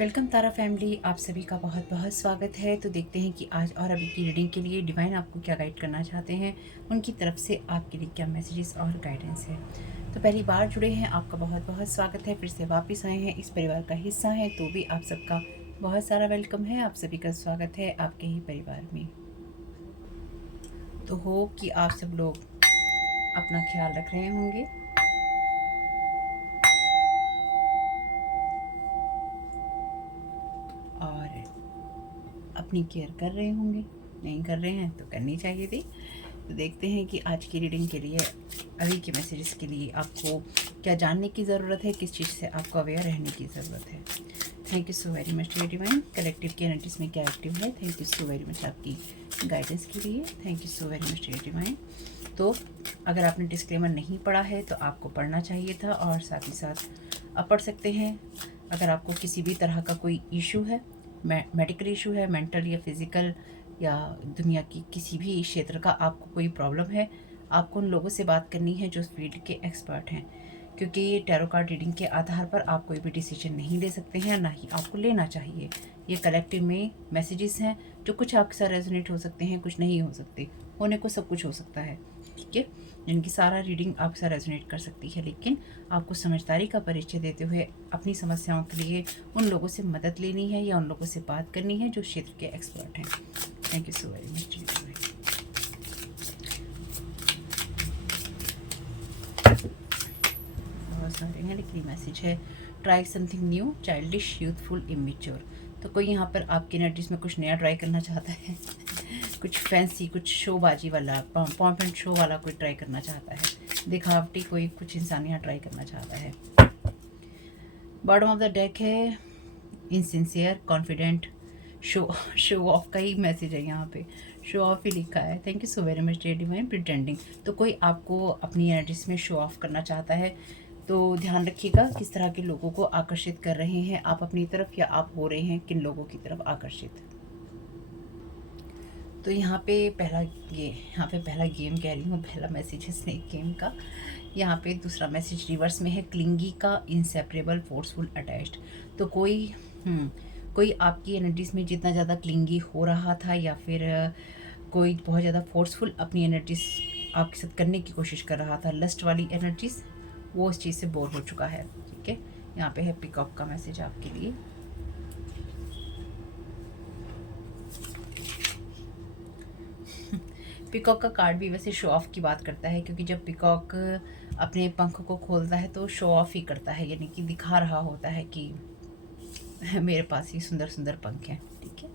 Welcome तारा family, आप सभी का बहुत बहुत स्वागत है। तो देखते हैं कि आज और अभी की रीडिंग के लिए डिवाइन आपको क्या गाइड करना चाहते हैं, उनकी तरफ से आपके लिए क्या मैसेजेस और गाइडेंस है। तो पहली बार जुड़े हैं, आपका बहुत बहुत स्वागत है। फिर से वापस आए हैं, इस परिवार का हिस्सा हैं, तो भी आप सबका बहुत सारा वेलकम है। आप सभी का स्वागत है आपके ही परिवार में। तो हो कि आप सब लोग अपना ख्याल रख रहे होंगे और अपनी केयर कर रहे होंगे। नहीं कर रहे हैं तो करनी चाहिए थी। तो देखते हैं कि आज की रीडिंग के लिए, अभी के मैसेजेस के लिए आपको क्या जानने की ज़रूरत है, किस चीज़ से आपको अवेयर रहने की ज़रूरत है। Thank you so very much divine. Collective की एनर्जीज में क्या एक्टिव है, thank you so very much आपकी गाइडेंस के लिए। Thank you so very much divine. तो अगर आपने डिस्क्लेमर नहीं पढ़ा है तो आपको पढ़ना चाहिए था, और साथ ही साथ आप पढ़ सकते हैं। अगर आपको किसी भी तरह का कोई इशू है, मेडिकल इशू है, मेंटल या फिज़िकल या दुनिया की किसी भी क्षेत्र का आपको कोई प्रॉब्लम है, आपको उन लोगों से बात करनी है जो फील्ड के एक्सपर्ट हैं। क्योंकि ये टैरो कार्ड रीडिंग के आधार पर आप कोई भी डिसीजन नहीं ले सकते हैं, ना ही आपको लेना चाहिए। ये कलेक्टिव में मैसेजेस हैं जो कुछ आपके साथ रेजोनेट हो सकते हैं, कुछ नहीं हो सकते। होने को सब कुछ हो सकता है, ठीक है। जिनकी सारा रीडिंग आपके साथ रेजोनेट कर सकती है, लेकिन आपको समझदारी का परिचय देते हुए अपनी समस्याओं के लिए उन लोगों से मदद लेनी है या उन लोगों से बात करनी है जो क्षेत्र के एक्सपर्ट हैं। Thank you so very much. बहुत सारे हैं, लेकिन मैसेज है try something new, childish, youthful, immature. तो कोई यहाँ पर आपकी एनर्जीज में कुछ नया ट्राई करना चाहता है कुछ फैंसी, कुछ शोबाजी वाला, पॉम्प एंड शो वाला कोई ट्राई करना चाहता है, दिखावटी कोई कुछ इंसान यहाँ ट्राई करना चाहता है। बॉटम ऑफ द डेक है इनसिंसियर, कॉन्फिडेंट, शो ऑफ का ही मैसेज है यहाँ पे, शो ऑफ ही लिखा है। Thank you so very much divine. Pretending, तो कोई आपको अपनी एनर्जीज में शो ऑफ करना चाहता है, तो ध्यान रखिएगा किस तरह के लोगों को आकर्षित कर रहे हैं आप अपनी तरफ, या आप हो रहे हैं किन लोगों की तरफ आकर्षित। तो यहाँ पे पहला गेम कह रही हूँ, पहला मैसेज है स्नेक गेम का। यहाँ पे दूसरा मैसेज रिवर्स में है क्लिंगी का, इंसेपरेबल, फोर्सफुल, अटैच्ड। तो कोई आपकी एनर्जीज में जितना ज़्यादा क्लिंगी हो रहा था, या फिर कोई बहुत ज़्यादा फोर्सफुल अपनी एनर्जीज आपके साथ करने की कोशिश कर रहा था, लस्ट वाली एनर्जीज, वो उस चीज़ से बोर हो चुका है, ठीक है। यहाँ पे है पिकअप का मैसेज आपके लिए। पिकॉक का कार्ड भी वैसे शो ऑफ की बात करता है, क्योंकि जब पिकॉक अपने पंख को खोलता है तो शो ऑफ ही करता है, यानी कि दिखा रहा होता है कि मेरे पास ही सुंदर सुंदर पंख हैं, ठीक है।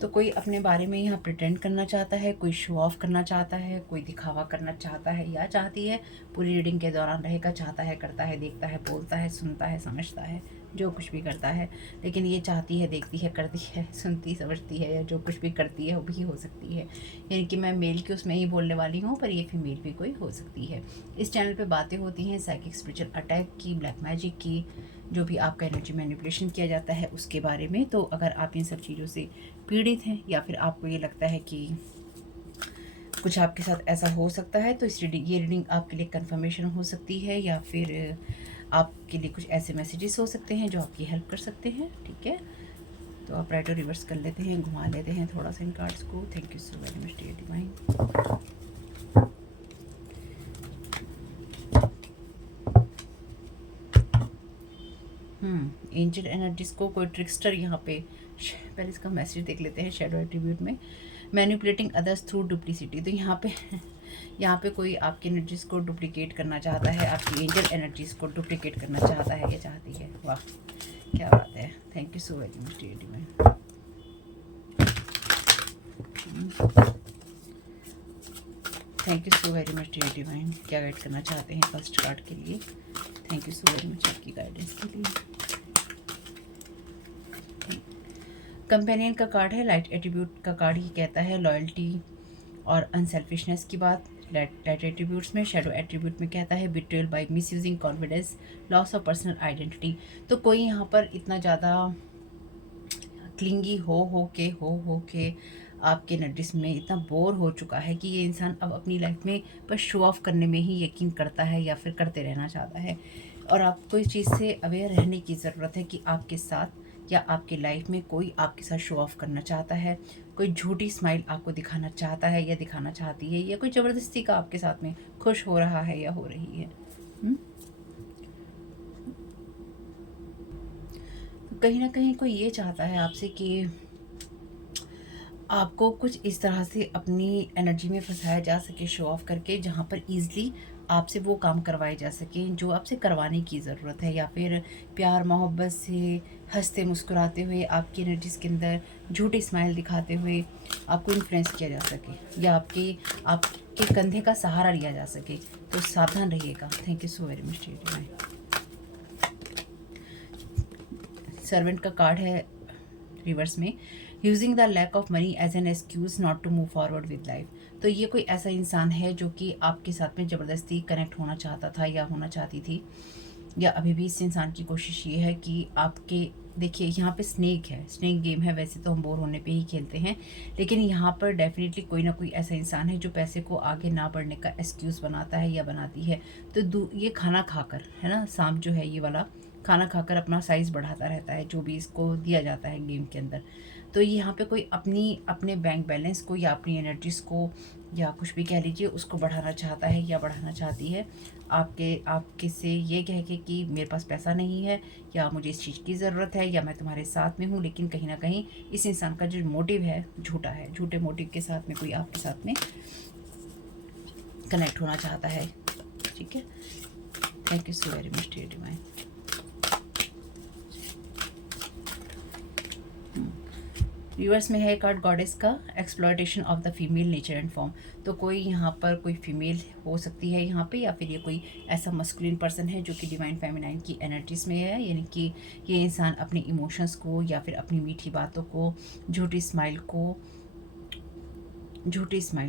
तो कोई अपने बारे में यहाँ प्रिटेंड करना चाहता है, कोई शो ऑफ करना चाहता है, कोई दिखावा करना चाहता है या चाहती है। पूरी रीडिंग के दौरान रहेगा, चाहता है, करता है, देखता है, बोलता है, सुनता है, समझता है, जो कुछ भी करता है। लेकिन ये चाहती है, देखती है, करती है, सुनती, समझती है, या जो कुछ भी करती है वो भी हो सकती है। यानी कि मैं मेल की उसमें ही बोलने वाली हूँ, पर ये फीमेल भी कोई हो सकती है। इस चैनल पे बातें होती हैं साइकिक, स्पिरिचुअल अटैक की, ब्लैक मैजिक की, जो भी आपका एनर्जी मैनिपुलेशन किया जाता है उसके बारे में। तो अगर आप इन सब चीज़ों से पीड़ित हैं, या फिर आपको ये लगता है कि कुछ आपके साथ ऐसा हो सकता है, तो ये रीडिंग आपके लिए कंफर्मेशन हो सकती है, या फिर आपके लिए कुछ ऐसे मैसेजेस हो सकते हैं जो आपकी हेल्प कर सकते हैं, ठीक है। तो आप राइट और रिवर्स कर लेते हैं, घुमा लेते हैं थोड़ा सा इन कार्ड्स को। Thank you so very much dear divine. Angel energies को कोई ट्रिक्स्टर यहाँ पे, पहले इसका मैसेज देख लेते हैं शैडो एट्रीब्यूट में। मैनिपुलेटिंग अदर्स थ्रू डुप्लिसिटी, तो यहाँ पे कोई आपकी एनर्जीज को डुप्लीकेट करना चाहता है, आपकी एंजल एनर्जीज को डुप्लीकेट करना चाहता है या चाहती है। वाह क्या बात है। Thank you so very much dear divine. Thank you so very much dear divine. क्या गाइड करना चाहते हैं फर्स्ट कार्ड के लिए। Thank you so very much आपकी गाइडेंस के लिए। कंपेनियन का कार्ड है, लाइट एट्रीब्यूट का कार्ड ही कहता है लॉयल्टी और अनसेल्फिशनेस की बात। लाइट एट्रीब्यूट्स में, शैडो एट्रीब्यूट में कहता है betrayal by misusing confidence, loss of personal identity. तो कोई यहाँ पर इतना ज़्यादा क्लिंगी हो के आपके एनर्जीज में इतना बोर हो चुका है कि ये इंसान अब अपनी लाइफ में बस शो ऑफ करने में ही यकीन करता है या फिर करते रहना चाहता है। और आपको इस चीज़ से अवेयर रहने की ज़रूरत है कि आपके साथ या आपकी लाइफ में कोई आपके साथ शो ऑफ करना चाहता है, कोई झूठी स्माइल आपको दिखाना चाहता है या दिखाना चाहती है, या कोई ज़बरदस्ती का आपके साथ में खुश हो रहा है या हो रही है। तो कहीं ना कहीं कोई ये चाहता है आपसे कि आपको कुछ इस तरह से अपनी एनर्जी में फंसाया जा सके शो ऑफ करके, जहाँ पर ईज़िली आपसे वो काम करवाए जा सकें जो आपसे करवाने की ज़रूरत है, या फिर प्यार मोहब्बत से हंसते मुस्कुराते हुए आपकी एनर्जीज़ के अंदर झूठी स्माइल दिखाते हुए आपको इन्फ्लुएंस किया जा सके, या आपके कंधे का सहारा लिया जा सके। तो सावधान रहिएगा। Thank you so very much. Servant का कार्ड है रिवर्स में, using the lack of money as an excuse not to move forward with life. तो ये कोई ऐसा इंसान है जो कि आपके साथ में ज़बरदस्ती कनेक्ट होना चाहता था या होना चाहती थी, या अभी भी इस इंसान की कोशिश ये है कि आपके, देखिए यहाँ पे स्नेक है, स्नेक गेम है, वैसे तो हम बोर होने पे ही खेलते हैं, लेकिन यहाँ पर डेफिनेटली कोई ना कोई ऐसा इंसान है जो पैसे को आगे ना बढ़ने का एक्सक्यूज़ बनाता है या बनाती है। तो ये खाना खाकर, है ना, सांप जो है ये वाला खाना खाकर अपना साइज़ बढ़ाता रहता है, जो भी इसको दिया जाता है गेम के अंदर। तो यहाँ पे कोई अपने बैंक बैलेंस को या अपनी एनर्जीज़ को या कुछ भी कह लीजिए उसको बढ़ाना चाहता है या बढ़ाना चाहती है, आपके से ये कह के कि मेरे पास पैसा नहीं है या मुझे इस चीज़ की ज़रूरत है या मैं तुम्हारे साथ में हूँ, लेकिन कहीं ना कहीं इस इंसान का जो मोटिव है झूठा है, झूठे मोटिव के साथ में कोई आपके साथ में कनेक्ट होना चाहता है। ठीक है, thank you so very much dear divine. Reverse में है कार्ड गॉडेस का, exploitation of the female nature and form. तो कोई यहाँ पर कोई फीमेल हो सकती है यहाँ पे, या फिर ये कोई ऐसा मस्कुलिन पर्सन है जो कि डिवाइन फेमिनाइन की एनर्जीज में है, यानी कि ये इंसान अपने इमोशंस को या फिर अपनी मीठी बातों को, झूठी स्माइल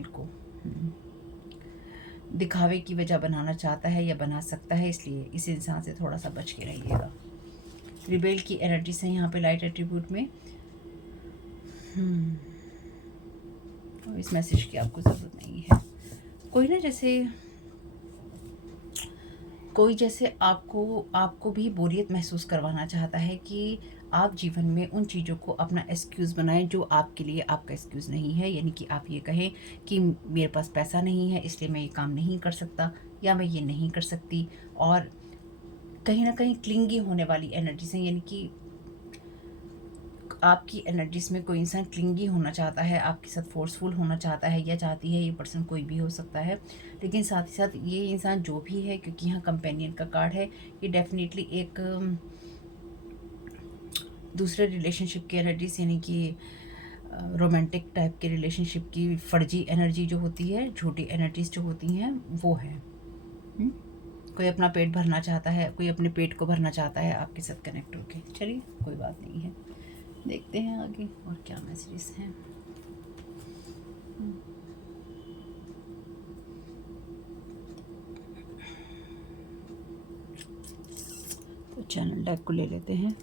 को दिखावे की वजह बनाना चाहता है या बना सकता है, इसलिए इस इंसान से थोड़ा सा बच के रहिएगा। रिबेल की एनर्जीज है यहाँ पे लाइट एट्रीब्यूट में। और इस मैसेज की आपको ज़रूरत नहीं है। कोई जैसे आपको भी बोरियत महसूस करवाना चाहता है कि आप जीवन में उन चीज़ों को अपना एक्सक्यूज़ बनाएं जो आपके लिए आपका एक्सक्यूज़ नहीं है, यानी कि आप ये कहें कि मेरे पास पैसा नहीं है इसलिए मैं ये काम नहीं कर सकता या मैं ये नहीं कर सकती। और कहीं ना कहीं क्लिंगी होने वाली एनर्जी से, यानी कि आपकी एनर्जीज में कोई इंसान क्लिंगी होना चाहता है, आपके साथ फोर्सफुल होना चाहता है या चाहती है, ये पर्सन कोई भी हो सकता है। लेकिन साथ ही साथ ये इंसान जो भी है, क्योंकि यहाँ कंपेनियन का कार्ड है, ये डेफिनेटली एक दूसरे रिलेशनशिप की एनर्जीज, यानी कि रोमांटिक टाइप के रिलेशनशिप की फर्जी एनर्जी जो होती है, झूठी एनर्जीज जो होती हैं वो है। कोई अपना पेट भरना चाहता है, कोई अपने पेट को भरना चाहता है आपके साथ कनेक्ट होके। चलिए कोई बात नहीं है, देखते हैं आगे और क्या मैसेजेस हैं। तो चैनल डेक को ले लेते हैं।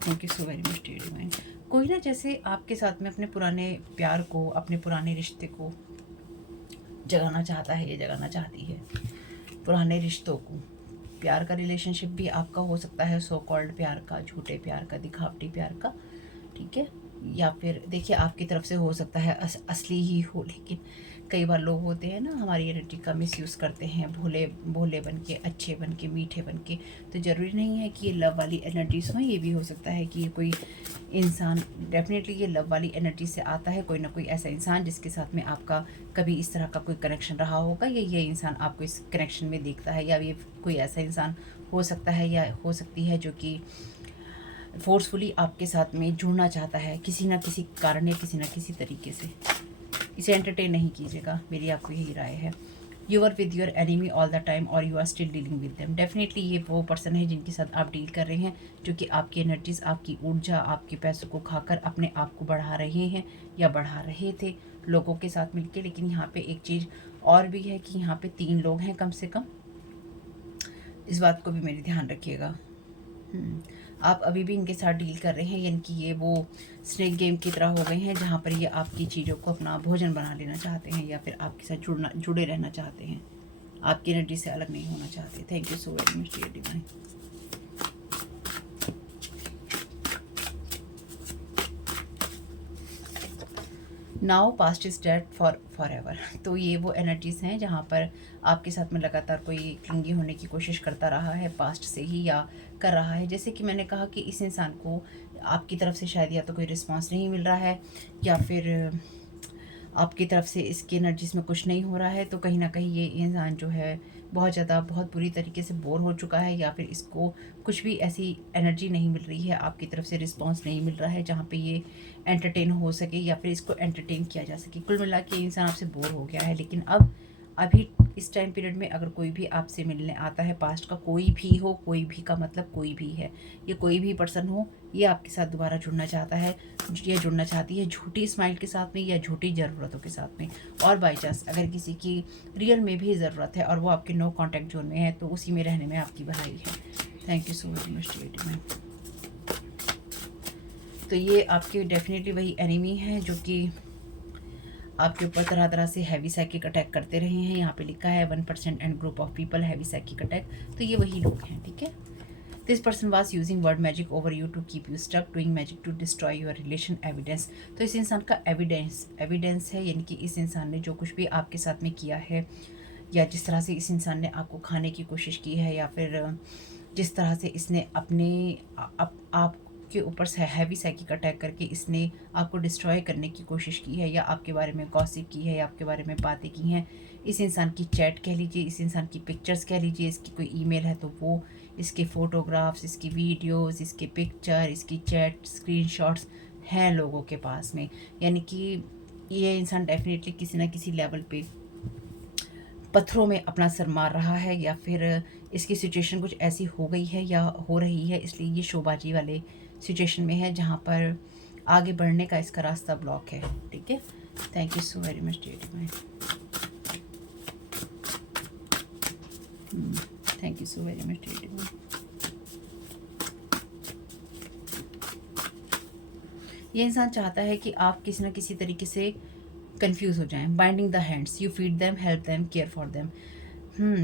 Thank you so very much dear divine. कोई ना जैसे आपके साथ में अपने पुराने प्यार को, अपने पुराने रिश्ते को जगाना चाहता है या जगाना चाहती है, पुराने रिश्तों को। प्यार का रिलेशनशिप भी आपका हो सकता है, सो कॉल्ड प्यार का, झूठे प्यार का, दिखावटी प्यार का, ठीक है। या फिर देखिए आपकी तरफ से हो सकता है असली ही हो, लेकिन कई बार लोग होते हैं ना हमारी एनर्जी का मिसयूज़ करते हैं, भोले भोले बन के, अच्छे बन के, मीठे बन के। तो ज़रूरी नहीं है कि ये लव वाली एनर्जीज हों, ये भी हो सकता है कि ये कोई इंसान, डेफिनेटली ये लव वाली एनर्जी से आता है, कोई ना कोई ऐसा इंसान जिसके साथ में आपका कभी इस तरह का कोई कनेक्शन रहा होगा, या ये इंसान आपको इस कनेक्शन में देखता है, या ये कोई ऐसा इंसान हो सकता है या हो सकती है जो कि फोर्सफुली आपके साथ में जुड़ना चाहता है किसी ना किसी कारण या किसी ना किसी तरीके से। इसे एंटरटेन नहीं कीजिएगा, मेरी आपको यही राय है। You are with your enemy all the time और you are still dealing with them. Definitely ये वो पर्सन है जिनके साथ आप डील कर रहे हैं, जो कि आपकी एनर्जीज, आपकी ऊर्जा, आपके पैसों को खाकर अपने आप को बढ़ा रहे हैं या बढ़ा रहे थे लोगों के साथ मिलके। लेकिन यहाँ पे एक चीज़ और भी है कि यहाँ पे 3 लोग हैं कम से कम, इस बात को भी मेरी ध्यान रखिएगा। आप अभी भी इनके साथ डील कर रहे हैं, यानी कि ये वो स्नेक गेम की तरह हो गए हैं जहाँ पर ये आपकी चीज़ों को अपना भोजन बना लेना चाहते हैं या फिर आपके साथ जुड़े रहना चाहते हैं, आपकी एनर्जी से अलग नहीं होना चाहते। Thank you so very much dear divine. Now past is dead forever. तो ये वो एनर्जीज हैं जहाँ पर आपके साथ में लगातार कोई क्लिंगी होने की कोशिश करता रहा है पास्ट से ही या कर रहा है। जैसे कि मैंने कहा कि इस इंसान को आपकी तरफ से शायद या तो कोई रिस्पांस नहीं मिल रहा है या फिर आपकी तरफ से इसकी एनर्जीज में कुछ नहीं हो रहा है। तो कहीं ना कहीं ये इंसान जो है बहुत ज़्यादा बहुत बुरी तरीके से बोर हो चुका है या फिर इसको कुछ भी ऐसी एनर्जी नहीं मिल रही है, आपकी तरफ से रिस्पांस नहीं मिल रहा है जहाँ पे ये एंटरटेन हो सके या फिर इसको एंटरटेन किया जा सके। कुल मिला के इंसान आपसे बोर हो गया है। लेकिन अब अभी इस टाइम पीरियड में अगर कोई भी आपसे मिलने आता है, पास्ट का कोई भी हो, कोई भी का मतलब कोई भी है, ये कोई भी पर्सन हो, ये आपके साथ दोबारा जुड़ना चाहता है, ये जुड़ना चाहती है झूठी स्माइल के साथ में या झूठी ज़रूरतों के साथ में। और बाई चांस अगर किसी की रियल में भी ज़रूरत है और वो आपके नो कॉन्टैक्ट जोन में है तो उसी में रहने में आपकी भलाई है। Thank you so very much dear. तो ये आपके डेफिनेटली वही एनिमी है जो कि आपके ऊपर तरह तरह से हैवी साइकिक अटैक करते रहे हैं। यहाँ पे लिखा है 1% and group of people heavy psychic attack. तो ये वही लोग हैं, ठीक है। This person was using word magic over you to keep you stuck, doing magic to destroy your relation evidence. तो इस इंसान का एविडेंस है, यानी कि इस इंसान ने जो कुछ भी आपके साथ में किया है या जिस तरह से इस इंसान ने आपको खाने की कोशिश की है या फिर जिस तरह से इसने अपने आप के ऊपर से हैवी साइकिक अटैक करके इसने आपको डिस्ट्रॉय करने की कोशिश की है या आपके बारे में गॉसिप की है या आपके बारे में बातें की हैं। इस इंसान की चैट कह लीजिए, इस इंसान की पिक्चर्स कह लीजिए, इसकी कोई ईमेल है तो वो, इसके फ़ोटोग्राफ्स, इसकी वीडियोस, इसके पिक्चर, इसकी चैट स्क्रीनशॉट्स हैं लोगों के पास में। यानी कि ये इंसान डेफिनेटली किसी न किसी लेवल पे पत्थरों में अपना सर मार रहा है या फिर इसकी सिचुएशन कुछ ऐसी हो गई है या हो रही है, इसलिए ये शोबाजी वाले सिचुएशन में है जहाँ पर आगे बढ़ने का इसका रास्ता ब्लॉक है, ठीक है। Thank you so very much dear divine. Thank you so very much dear divine. ये इंसान चाहता है कि आप किसी न किसी तरीके से कंफ्यूज हो जाएं। Binding the hands, you feed them, help them, care for them.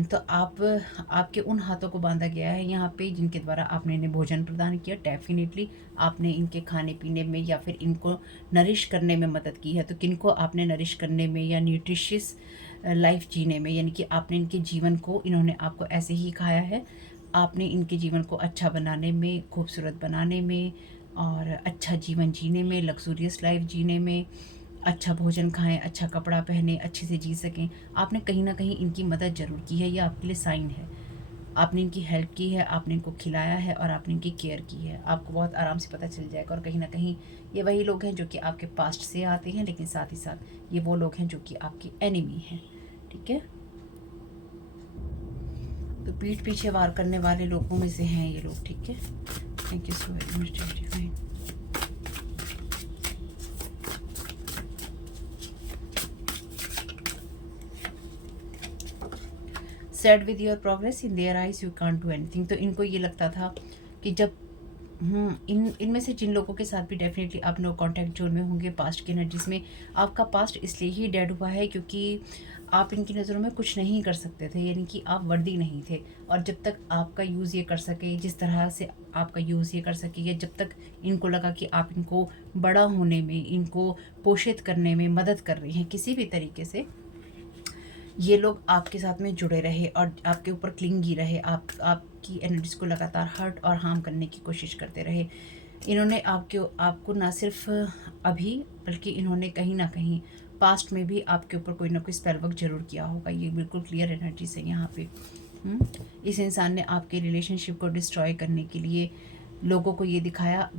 तो आपके उन हाथों को बांधा गया है यहाँ पे जिनके द्वारा आपने इन्हें भोजन प्रदान किया। डेफिनेटली आपने इनके खाने पीने में या फिर इनको नरिश करने में मदद की है। तो किनको आपने नरिश करने में या न्यूट्रिशियस लाइफ जीने में, यानी कि आपने इनके जीवन को, इन्होंने आपको ऐसे ही खाया है, आपने इनके जीवन को अच्छा बनाने में, खूबसूरत बनाने में और अच्छा जीवन जीने में, लग्जूरियस लाइफ जीने में, अच्छा भोजन खाएं, अच्छा कपड़ा पहने, अच्छे से जी सकें, आपने कहीं ना कहीं इनकी मदद ज़रूर की है। ये आपके लिए साइन है। आपने इनकी हेल्प की है, आपने इनको खिलाया है और आपने इनकी केयर की है। आपको बहुत आराम से पता चल जाएगा। और कहीं ना कहीं ये वही लोग हैं जो कि आपके पास्ट से आते हैं, लेकिन साथ ही साथ ये वो लोग हैं जो कि आपकी एनिमी हैं, ठीक है। तो पीठ पीछे वार करने वाले लोगों में से हैं ये लोग, ठीक है। Thank you so very much. Sad with your progress, in their eyes you can't do anything. तो इनको ये लगता था कि जब इनमें से जिन लोगों के साथ भी डेफिनेटली आप नो कॉन्टैक्ट जोन में होंगे पास्ट की एनर्जीज में, आपका पास्ट इसलिए ही डेड हुआ है क्योंकि आप इनकी नज़रों में कुछ नहीं कर सकते थे, यानी कि आप वर्दी नहीं थे। और जब तक आपका यूज़ ये कर सके, जिस तरह से आपका यूज़ ये कर सके, या जब तक इनको लगा कि आप इनको बड़ा होने में, इनको पोषित करने में मदद कर रही हैं किसी भी तरीके से, ये लोग आपके साथ में जुड़े रहे और आपके ऊपर क्लिंगी रहे, आपकी एनर्जीज को लगातार हर्ट और हार्म करने की कोशिश करते रहे। इन्होंने आपको ना सिर्फ अभी, बल्कि इन्होंने कहीं ना कहीं पास्ट में भी आपके ऊपर कोई ना कोई स्पेल वर्क जरूर किया होगा। ये बिल्कुल क्लियर एनर्जीज है यहाँ पे। इस इंसान ने आपके रिलेशनशिप को डिस्ट्रॉय करने के लिए लोगों को ये दिखाया।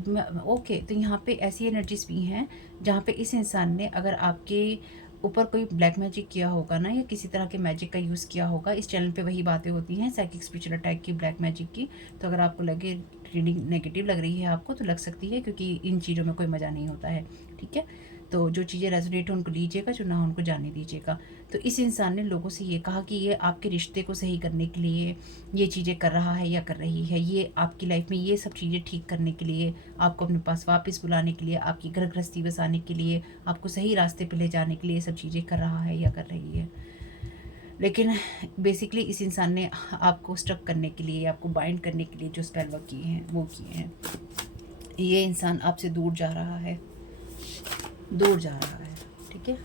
ओके, तो यहाँ पे ऐसी एनर्जीज भी हैं जहाँ पे इस इंसान ने अगर आपके ऊपर कोई ब्लैक मैजिक किया होगा ना, या किसी तरह के मैजिक का यूज़ किया होगा। इस चैनल पे वही बातें होती हैं साइकिक स्पिरिचुअल अटैक की, ब्लैक मैजिक की। तो अगर आपको लगे रीडिंग नेगेटिव लग रही है आपको, तो लग सकती है, क्योंकि इन चीज़ों में कोई मज़ा नहीं होता है, ठीक है। तो जो चीज़ें रेजोनेट हो उनको लीजिएगा, जो ना हो उनको जाने दीजिएगा। तो इस इंसान ने लोगों से ये कहा कि ये आपके रिश्ते को सही करने के लिए ये चीज़ें कर रहा है या कर रही है, ये आपकी लाइफ में ये सब चीज़ें ठीक करने के लिए, आपको अपने पास वापस बुलाने के लिए, आपकी घर गृहस्थी बसाने के लिए, आपको सही रास्ते पे ले जाने के लिए ये सब चीज़ें कर रहा है या कर रही है। लेकिन बेसिकली इस इंसान ने आपको स्टक करने के लिए, आपको बाइंड करने के लिए जो स्पेल वर्क किए हैं वो किए हैं। ये इंसान आपसे दूर जा रहा है, दूर जा रहा है, ठीक है।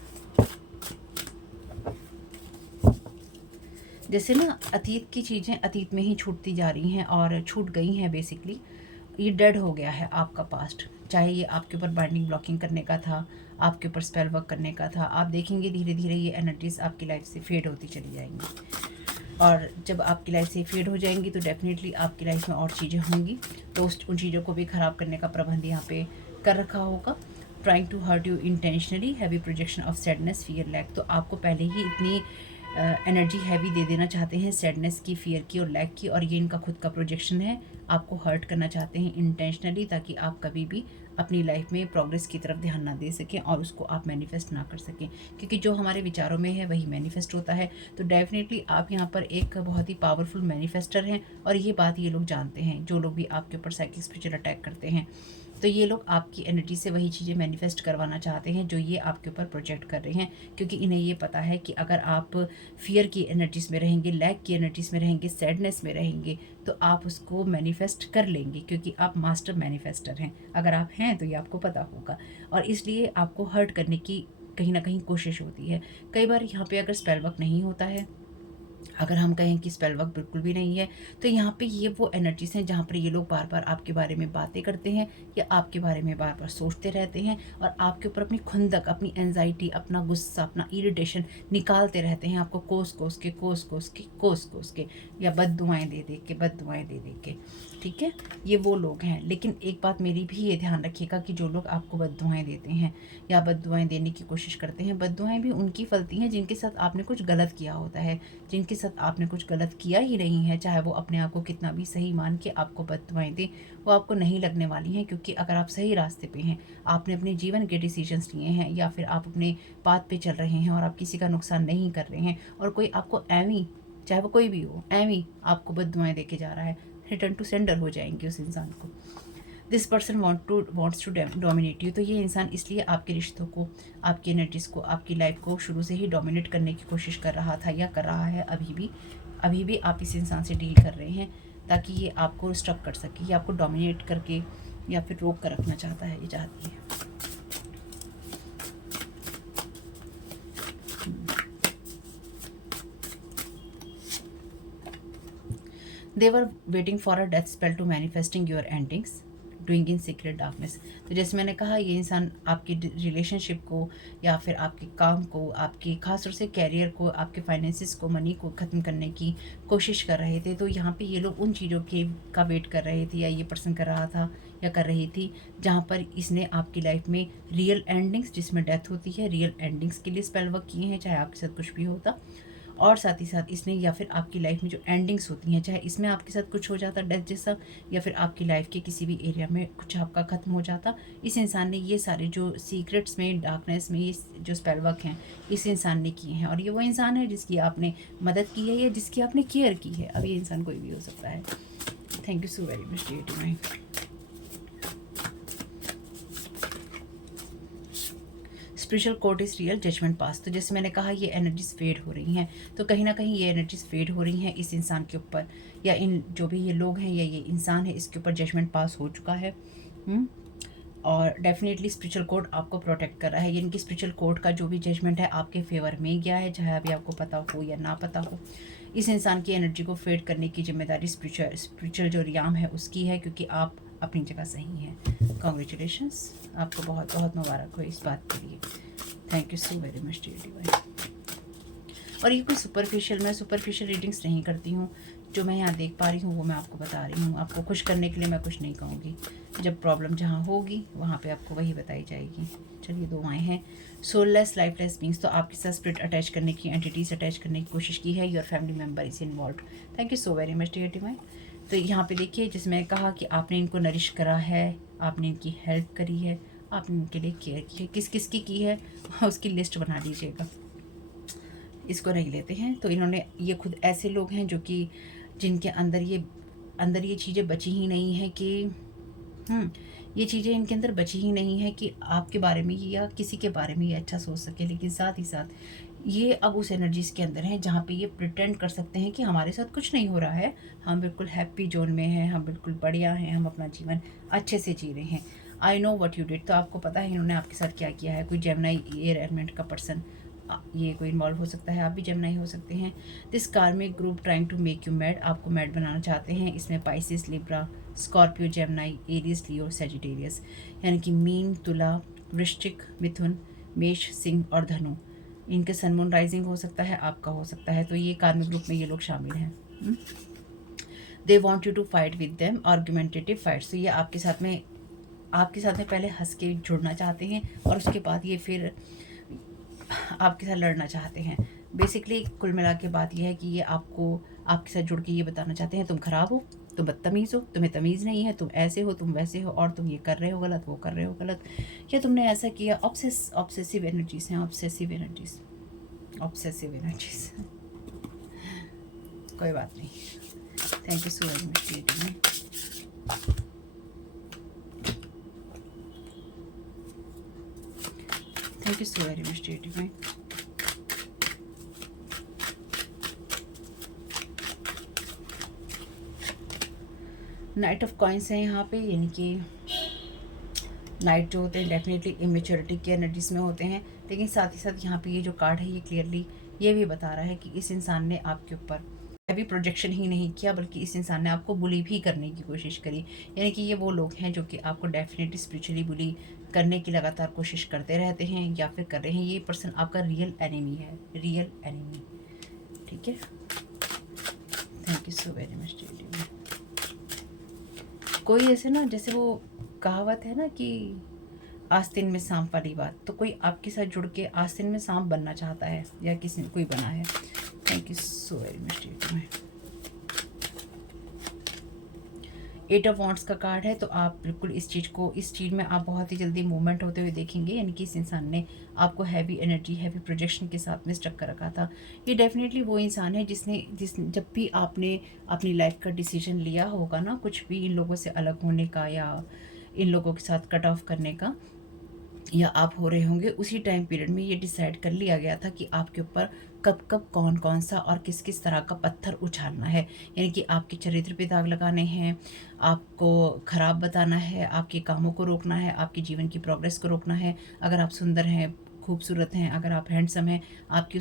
जैसे ना अतीत की चीज़ें अतीत में ही छूटती जा रही हैं और छूट गई हैं। बेसिकली ये डेड हो गया है आपका पास्ट, चाहे ये आपके ऊपर बाइंडिंग ब्लॉकिंग करने का था, आपके ऊपर स्पेल वर्क करने का था। आप देखेंगे धीरे धीरे ये एनर्जीज आपकी लाइफ से फेड होती चली जाएंगी, और जब आपकी लाइफ से फेड हो जाएंगी तो डेफिनेटली आपकी लाइफ में और चीज़ें होंगी, तो उन चीज़ों को भी ख़राब करने का प्रबंध यहाँ पे कर रखा होगा। Trying to hurt you intentionally, heavy projection of sadness, fear, lack. तो आपको पहले ही इतनी एनर्जी हैवी दे देना चाहते हैं सैडनेस की, फियर की और लैक की, और ये इनका खुद का प्रोजेक्शन है। आपको हर्ट करना चाहते हैं इंटेंशनली, ताकि आप कभी भी अपनी लाइफ में प्रोग्रेस की तरफ ध्यान ना दे सकें और उसको आप मैनिफेस्ट ना कर सकें, क्योंकि जो हमारे विचारों में है वही मैनिफेस्ट होता है। तो डेफिनेटली आप यहाँ पर एक बहुत ही पावरफुल मैनिफेस्टर हैं, और ये बात ये लोग जानते हैं, जो लोग भी आपके ऊपर साइकिक स्पिरिचुअल अटैक करते हैं। तो ये लोग आपकी एनर्जी से वही चीज़ें मैनिफेस्ट करवाना चाहते हैं जो ये आपके ऊपर प्रोजेक्ट कर रहे हैं, क्योंकि इन्हें ये पता है कि अगर आप फियर की एनर्जीज में रहेंगे, लैक की एनर्जीज में रहेंगे, सैडनेस में रहेंगे, तो आप उसको मैनिफेस्ट कर लेंगे, क्योंकि आप मास्टर मैनिफेस्टर हैं। अगर आप हैं तो ये आपको पता होगा, और इसलिए आपको हर्ट करने की कहीं ना कहीं कोशिश होती है। कई बार यहाँ पे अगर स्पेल वर्क नहीं होता है, अगर हम कहें कि स्पेल वर्क बिल्कुल भी नहीं है, तो यहाँ पे ये वो एनर्जीज हैं जहाँ पर ये लोग बार बार आपके बारे में बातें करते हैं या आपके बारे में बार बार सोचते रहते हैं, और आपके ऊपर अपनी खुंदक, अपनी एंजाइटी, अपना गुस्सा, अपना इरिटेशन निकालते रहते हैं, आपको कोस कोस के कोस कोस के कोस कोस के, या बद्दुआएं दे दे के, बद्दुआएं दे दे के, ठीक है। ये वो लोग हैं। लेकिन एक बात मेरी भी ये ध्यान रखिएगा कि जो लोग आपको बद्दुआएं देते हैं या बद्दुआएं देने की कोशिश करते हैं, बद्दुआएं भी उनकी फलती हैं जिनके साथ आपने कुछ गलत किया होता है, जिनके साथ आपने कुछ गलत किया ही नहीं है, चाहे वो अपने आप को कितना भी सही मान के आपको बद्दुआएं दें, वो आपको नहीं लगने वाली हैं। क्योंकि अगर आप सही रास्ते पे हैं, आपने अपने जीवन के डिसीजंस लिए हैं, या फिर आप अपने पाथ पे चल रहे हैं और आप किसी का नुकसान नहीं कर रहे हैं, और कोई आपको एवी, चाहे वो कोई भी हो, एवी आपको बद्दुआएं दे के जा रहा है, रिटर्न टू सेंडर हो जाएंगे उस इंसान को। This person wants to dominate you. तो ये इंसान इसलिए आपके रिश्तों को, आपकी एनर्जीज को, आपकी लाइफ को शुरू से ही डोमिनेट करने की कोशिश कर रहा था या कर रहा है अभी भी आप इस इंसान से डील कर रहे हैं, ताकि ये आपको स्टॉप कर सके, ये आपको डोमिनेट करके या फिर रोक कर रखना चाहता है, ये चाहती है। They were waiting for a death spell to manifesting your endings, doing in secret darkness। तो जैसे मैंने कहा, ये इंसान आपकी रिलेशनशिप को या फिर आपके काम को, आपके खास तौर से कैरियर को, आपके फाइनेंसिस को, मनी को ख़त्म करने की कोशिश कर रहे थे। तो यहाँ पे ये लोग उन चीज़ों के का वेट कर रहे थे, या ये पर्सन कर रहा था या कर रही थी, जहाँ पर इसने आपकी लाइफ में रियल एंडिंग्स, जिसमें डेथ होती है, रियल एंडिंग्स के लिए स्पेल वर्क किए हैं, चाहे आपके साथ कुछ भी होता। और साथ ही साथ इसने, या फिर आपकी लाइफ में जो एंडिंग्स होती हैं, चाहे इसमें आपके साथ कुछ हो जाता डेथ जैसा, या फिर आपकी लाइफ के किसी भी एरिया में कुछ आपका ख़त्म हो जाता, इस इंसान ने ये सारे जो सीक्रेट्स में, डार्कनेस में, ये जो स्पेल वर्क हैं, इस इंसान ने किए हैं। और ये वो इंसान है जिसकी आपने मदद की है या जिसकी आपने केयर की है। अब ये इंसान कोई भी हो सकता है। Thank you so very much dear divine. Spiritual court is real, judgement pass. तो जैसे मैंने कहा, ये एनर्जीज फेड हो रही हैं, तो कहीं ना कहीं ये एनर्जीज फेड हो रही हैं इस इंसान के ऊपर, या इन जो भी ये लोग हैं या ये इंसान है, इसके ऊपर जजमेंट पास हो चुका है। और डेफिनेटली स्पिरिचुअल कोर्ट आपको प्रोटेक्ट कर रहा है। यानी कि स्पिरिचुअल कोर्ट का जो भी जजमेंट है आपके फेवर में गया है, चाहे अभी आपको पता हो या ना पता हो। इस इंसान की एनर्जी को फेड करने की जिम्मेदारी स्पिरिचुअल जो रियाम है उसकी है, क्योंकि आप अपनी जगह सही हैं। कॉन्ग्रेचुलेशंस, आपको बहुत बहुत मुबारक हो इस बात के लिए। Thank you so very much dear divine. और ये कोई मैं सुपरफिशियल रीडिंग्स नहीं करती हूँ। जो मैं यहाँ देख पा रही हूँ वो मैं आपको बता रही हूँ। आपको खुश करने के लिए मैं कुछ नहीं कहूँगी। जब प्रॉब्लम जहाँ होगी वहाँ पे आपको वही बताई जाएगी। चलिए, 2 आए हैं। Soulless lifeless beings. तो आपके साथ स्पिरिट अटैच करने की, एंटिटीज अटैच करने की कोशिश की है। Your family member is involve. Thank you so very much dear divine. तो यहाँ पे देखिए, जिसमें कहा कि आपने इनको नरिश करा है, आपने इनकी हेल्प करी है, आपने उनके लिए केयर की है, किस किस की है उसकी लिस्ट बना लीजिएगा। इसको रख लेते हैं। तो इन्होंने, ये खुद ऐसे लोग हैं जो कि जिनके अंदर ये चीज़ें बची ही नहीं है कि ये चीज़ें इनके अंदर बची ही नहीं है कि आपके बारे में या किसी के बारे में ये अच्छा सोच सके। लेकिन साथ ही साथ ये अब उस एनर्जीज़ के अंदर हैं जहाँ पे ये प्रिटेंड कर सकते हैं कि हमारे साथ कुछ नहीं हो रहा है, हम बिल्कुल हैप्पी जोन में हैं, हम बिल्कुल बढ़िया हैं, हम अपना जीवन अच्छे से जी रहे हैं। I know what you did, तो आपको पता है इन्होंने आपके साथ क्या किया है। कोई जेमिनी एयर एलिमेंट का पर्सन, ये कोई इन्वॉल्व हो सकता है, आप भी जेमिनी हो सकते हैं। This karmic group trying to make you mad, आपको मैड बनाना चाहते हैं। इसमें Pisces, Libra, Scorpio, Gemini, Aries, Leo, Sagittarius, यानी कि मीन, तुला, वृश्चिक, मिथुन, मेष, सिंह और धनु, इनके सन मून राइजिंग हो सकता है, आपका हो सकता है। तो ये कार्मिक ग्रुप में ये लोग शामिल हैं। They want you to fight with them, argumentative fights. तो ये आपके साथ में पहले हंस के जुड़ना चाहते हैं और उसके बाद ये फिर आपके साथ लड़ना चाहते हैं। बेसिकली कुल मिला के बात यह है कि ये आपके साथ जुड़ के ये बताना चाहते हैं तुम खराब हो, तुम बदतमीज़ हो, तुम्हें तमीज़ नहीं है, तुम ऐसे हो, तुम वैसे हो, और तुम ये कर रहे हो गलत, वो कर रहे हो गलत, या तुमने ऐसा किया। ऑब्सेसिव एनर्जीज हैं, ऑब्सेसिव एनर्जीज। कोई बात नहीं। Thank you so much. Thank you so very much creative में। नाइट ऑफ कॉइन्स है यहाँ पे, यानी कि नाइट जो होते हैं डेफिनेटली इमेच्योरिटी की एनर्जीज में होते हैं। लेकिन साथ ही साथ यहाँ पे ये जो कार्ड है ये क्लियरली ये भी बता रहा है कि इस इंसान ने आपके ऊपर अभी प्रोजेक्शन ही नहीं किया, बल्कि इस इंसान ने आपको बुली भी करने की कोशिश करी। यानी कि ये वो लोग हैं जो कि आपको डेफिनेटली स्पिरिचुअली बुली करने की लगातार कोशिश करते रहते हैं या फिर कर रहे हैं। ये पर्सन आपका रियल एनिमी है, रियल एनिमी। ठीक है, thank you so very much. कोई ऐसे ना, जैसे वो कहावत है ना कि आस्तीन में सांप वाली बात, तो कोई आपके साथ जुड़ के आस्तीन में सांप बनना चाहता है या किसी कोई बना है। Thank you so very much. Eight of wands का कार्ड है, तो आप बिल्कुल इस चीज़ में आप बहुत ही जल्दी मूवमेंट होते हुए देखेंगे। यानी कि इस इंसान ने आपको हैवी एनर्जी, हैवी प्रोजेक्शन के साथ में स्टक कर रखा था। ये डेफिनेटली वो इंसान है जिस जब भी आपने अपनी लाइफ का डिसीजन लिया होगा ना, कुछ भी इन लोगों से अलग होने का या इन लोगों के साथ कट ऑफ करने का, या आप हो रहे होंगे, उसी टाइम पीरियड में ये डिसाइड कर लिया गया था कि आपके ऊपर कब कब कौन कौन सा और किस किस तरह का पत्थर उछालना है। यानी कि आपके चरित्र पे दाग लगाने हैं, आपको ख़राब बताना है, आपके कामों को रोकना है, आपके जीवन की प्रोग्रेस को रोकना है। अगर आप सुंदर हैं, खूबसूरत हैं, अगर आप हैंडसम हैं, आपकी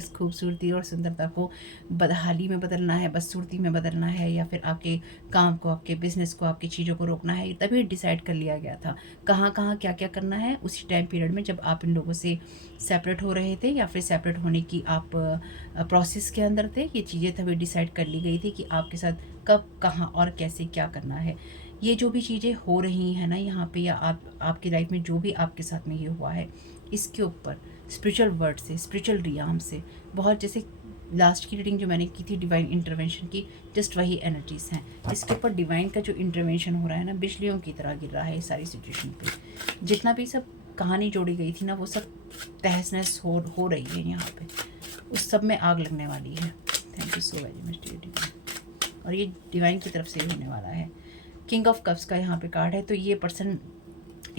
उस खूबसूरती और सुंदरता को बदहाली में बदलना है, बदसूरती में बदलना है, या फिर आपके काम को, आपके बिजनेस को, आपकी चीज़ों को रोकना है। तभी डिसाइड कर लिया गया था कहाँ कहाँ क्या क्या करना है उसी टाइम पीरियड में, जब आप इन लोगों से सेपरेट हो रहे थे या फिर सेपरेट होने की आप प्रोसेस के अंदर थे। ये चीज़ें तभी डिसाइड कर ली गई थी कि आपके साथ कब, कहाँ और कैसे क्या करना है। ये जो भी चीज़ें हो रही हैं ना यहाँ पे, या आपकी लाइफ में जो भी आपके साथ में ये हुआ है, इसके ऊपर स्पिरिचुअल वर्ड से, स्पिरिचुअल रियाम से बहुत, जैसे लास्ट की रीडिंग जो मैंने की थी डिवाइन इंटरवेंशन की, जस्ट वही एनर्जीज हैं। इसके ऊपर डिवाइन का जो इंटरवेंशन हो रहा है ना, बिजलियों की तरह गिर रहा है इस सारी सिचुएशन पे। जितना भी सब कहानी जोड़ी गई थी ना, वो सब तहस नहस हो रही है यहाँ पे, उस सब में आग लगने वाली है। Thank you so very much divine. और ये डिवाइन की तरफ से होने वाला है। किंग ऑफ कप्स का यहाँ पे कार्ड है, तो ये पर्सन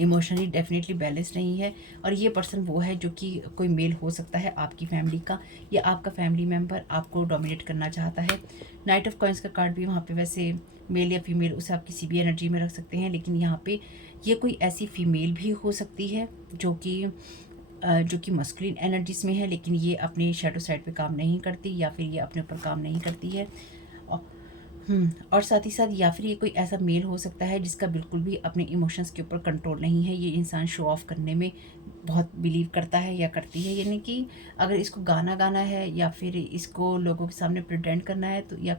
इमोशनली डेफिनेटली बैलेंस नहीं है। और ये पर्सन वो है जो कि कोई मेल हो सकता है आपकी फैमिली का, या आपका फैमिली मेम्बर आपको डोमिनेट करना चाहता है। नाइट ऑफ कॉइन्स का कार्ड भी वहाँ पे वैसे मेल या फीमेल उसे आप किसी भी एनर्जी में रख सकते हैं, लेकिन यहाँ पे ये कोई ऐसी फीमेल भी हो सकती है जो कि मस्कुलिन एनर्जीज में है, लेकिन ये अपने शैडो साइड पे काम नहीं करती, या फिर ये अपने ऊपर काम नहीं करती है। और साथ ही साथ या फिर ये कोई ऐसा मेल हो सकता है जिसका बिल्कुल भी अपने इमोशंस के ऊपर कंट्रोल नहीं है। ये इंसान शो ऑफ करने में बहुत बिलीव करता है या करती है। यानी कि अगर इसको गाना गाना है या फिर इसको लोगों के सामने प्रेजेंट करना है, तो ये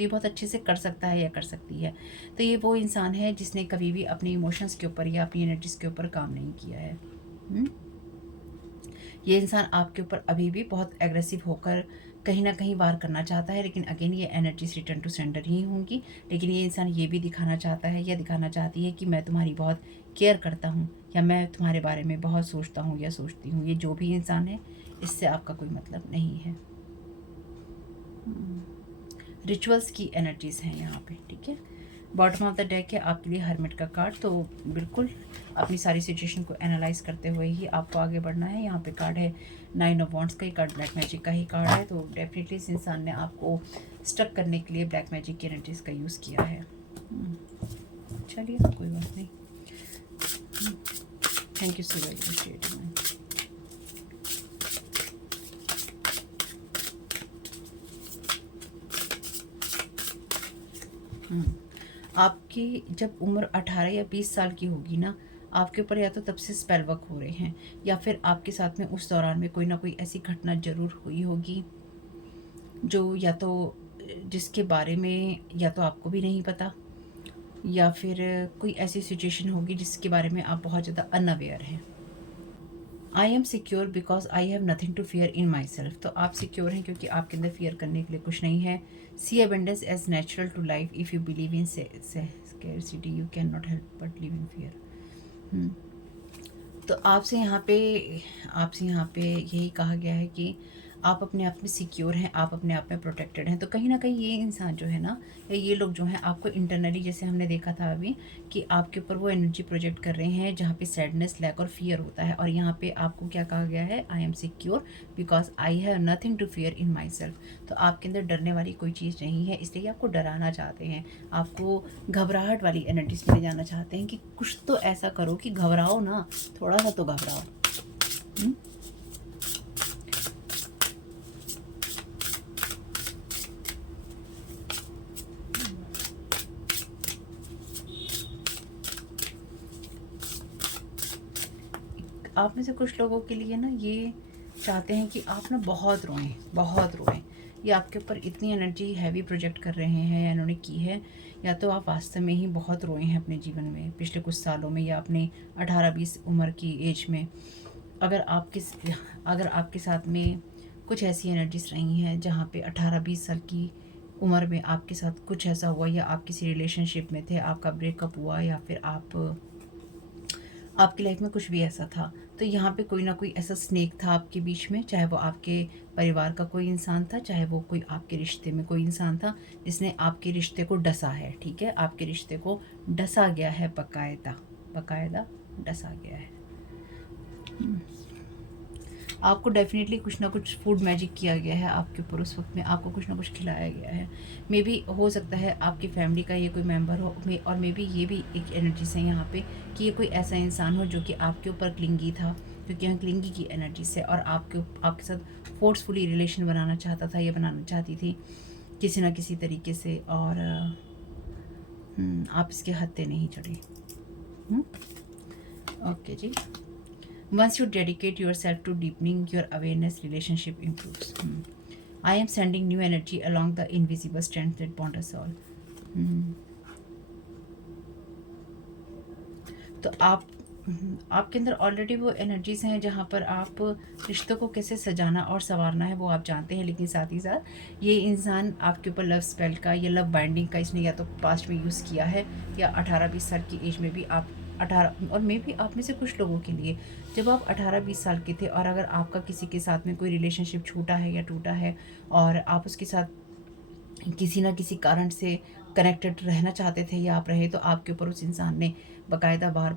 बहुत अच्छे से कर सकता है या कर सकती है। तो ये वो इंसान है जिसने कभी भी अपने इमोशंस के ऊपर या अपनी एनर्जीज के ऊपर काम नहीं किया है। ये इंसान आपके ऊपर अभी भी बहुत एग्रेसिव होकर कहीं ना कहीं वार करना चाहता है, लेकिन अगेन ये एनर्जीज रिटर्न टू सेंडर ही होंगी। लेकिन ये इंसान ये भी दिखाना चाहता है या दिखाना चाहती है कि मैं तुम्हारी बहुत केयर करता हूँ, या मैं तुम्हारे बारे में बहुत सोचता हूँ या सोचती हूँ। ये जो भी इंसान है, इससे आपका कोई मतलब नहीं है। रिचुअल्स की एनर्जीज हैं यहाँ पे, ठीक है। बॉटम ऑफ द डेक है आपके लिए हर्मिट का कार्ड। तो बिल्कुल अपनी सारी सिचुएशन को एनालाइज करते हुए ही आपको आगे बढ़ना है। यहाँ पे कार्ड है 9 ऑफ वॉन्ड्स का ही कार्ड, ब्लैक मैजिक का ही कार्ड है। तो डेफिनेटली इस इंसान ने आपको स्टक करने के लिए ब्लैक मैजिक की एनर्जीज का यूज़ किया है। चलिए कोई बात नहीं। Thank you so much. आपकी जब उम्र 18 या 20 साल की होगी ना, आपके ऊपर या तो तब से स्पेल वर्क हो रहे हैं, या फिर आपके साथ में उस दौरान में कोई ना कोई ऐसी घटना ज़रूर हुई होगी जो या तो जिसके बारे में या तो आपको भी नहीं पता, या फिर कोई ऐसी सिचुएशन होगी जिसके बारे में आप बहुत ज़्यादा अनअवेयर हैं। I am secure because I have nothing to fear in my self. तो आप सिक्योर हैं क्योंकि आपके अंदर फियर करने के लिए कुछ नहीं है। See abundance as natural to life if you believe in scarcity you can not help but live in fear. तो आपसे यहाँ पे यही कहा गया है कि आप अपने आप में सिक्योर हैं, आप अपने आप में प्रोटेक्टेड हैं। तो कहीं ना कहीं ये इंसान जो है ना, या ये लोग जो हैं, आपको इंटरनली, जैसे हमने देखा था अभी, कि आपके ऊपर वो एनर्जी प्रोजेक्ट कर रहे हैं जहाँ पे सैडनेस, लैक और फियर होता है। और यहाँ पे आपको क्या कहा गया है, I am secure because I have nothing to fear in my self. तो आपके अंदर डरने वाली कोई चीज़ नहीं है, इसलिए आपको डराना चाहते हैं, आपको घबराहट वाली एनर्जीज में ले जाना चाहते हैं कि कुछ तो ऐसा करो कि घबराओ ना, थोड़ा सा तो घबराओ। आप में से कुछ लोगों के लिए ना ये चाहते हैं कि आप ना बहुत रोएं, बहुत रोएं। ये आपके ऊपर इतनी एनर्जी हैवी प्रोजेक्ट कर रहे हैं या इन्होंने की है, या तो आप वास्तव में ही बहुत रोए हैं अपने जीवन में पिछले कुछ सालों में, या अपने 18-20 उम्र की एज में। अगर आपके साथ में कुछ ऐसी एनर्जीज रही हैं जहाँ पे 18-20 साल की उम्र में आपके साथ कुछ ऐसा हुआ, या आप किसी रिलेशनशिप में थे, आपका ब्रेकअप हुआ, या फिर आपकी लाइफ में कुछ भी ऐसा था, तो यहाँ पे कोई ना कोई ऐसा स्नेक था आपके बीच में, चाहे वो आपके परिवार का कोई इंसान था, चाहे वो कोई आपके रिश्ते में कोई इंसान था जिसने आपके रिश्ते को डसा है। ठीक है, आपके रिश्ते को डसा गया है, बकायदा डसा गया है। आपको डेफिनेटली कुछ ना कुछ फूड मैजिक किया गया है आपके ऊपर, उस वक्त में आपको कुछ ना कुछ खिलाया गया है। मे बी हो सकता है आपकी फैमिली का ये कोई मेंबर हो, और मे बी ये भी एक एनर्जी से यहाँ पे कि ये कोई ऐसा इंसान हो जो कि आपके ऊपर क्लिंगी था, क्योंकि यहाँ क्लिंगी की एनर्जी से, और आपके साथ फोर्सफुली रिलेशन बनाना चाहता था या बनाना चाहती थी किसी ना किसी तरीके से, और आप इसके हत्थे नहीं चढ़े। ओके जी। Once you dedicate yourself to deepening your awareness, relationship improves. I am sending new energy along the invisible strands that bond us all. तो आपके अंदर ऑलरेडी वो एनर्जीज हैं जहाँ पर आप रिश्तों को कैसे सजाना और संवारना है वो आप जानते हैं, लेकिन साथ ही साथ ये इंसान आपके ऊपर लव स्पेल का या लव बाइंडिंग का इसने या तो पास्ट में यूज़ किया है, या 18-20 साल की एज में भी आप 18, और मे भी आप में से कुछ लोगों के लिए जब आप 18-20 साल के थे, और अगर आपका किसी के साथ में कोई रिलेशनशिप छूटा है या टूटा है, और आप उसके साथ किसी ना किसी कारण से कनेक्टेड रहना चाहते थे या आप रहे, तो आपके ऊपर उस इंसान ने बाकायदा बार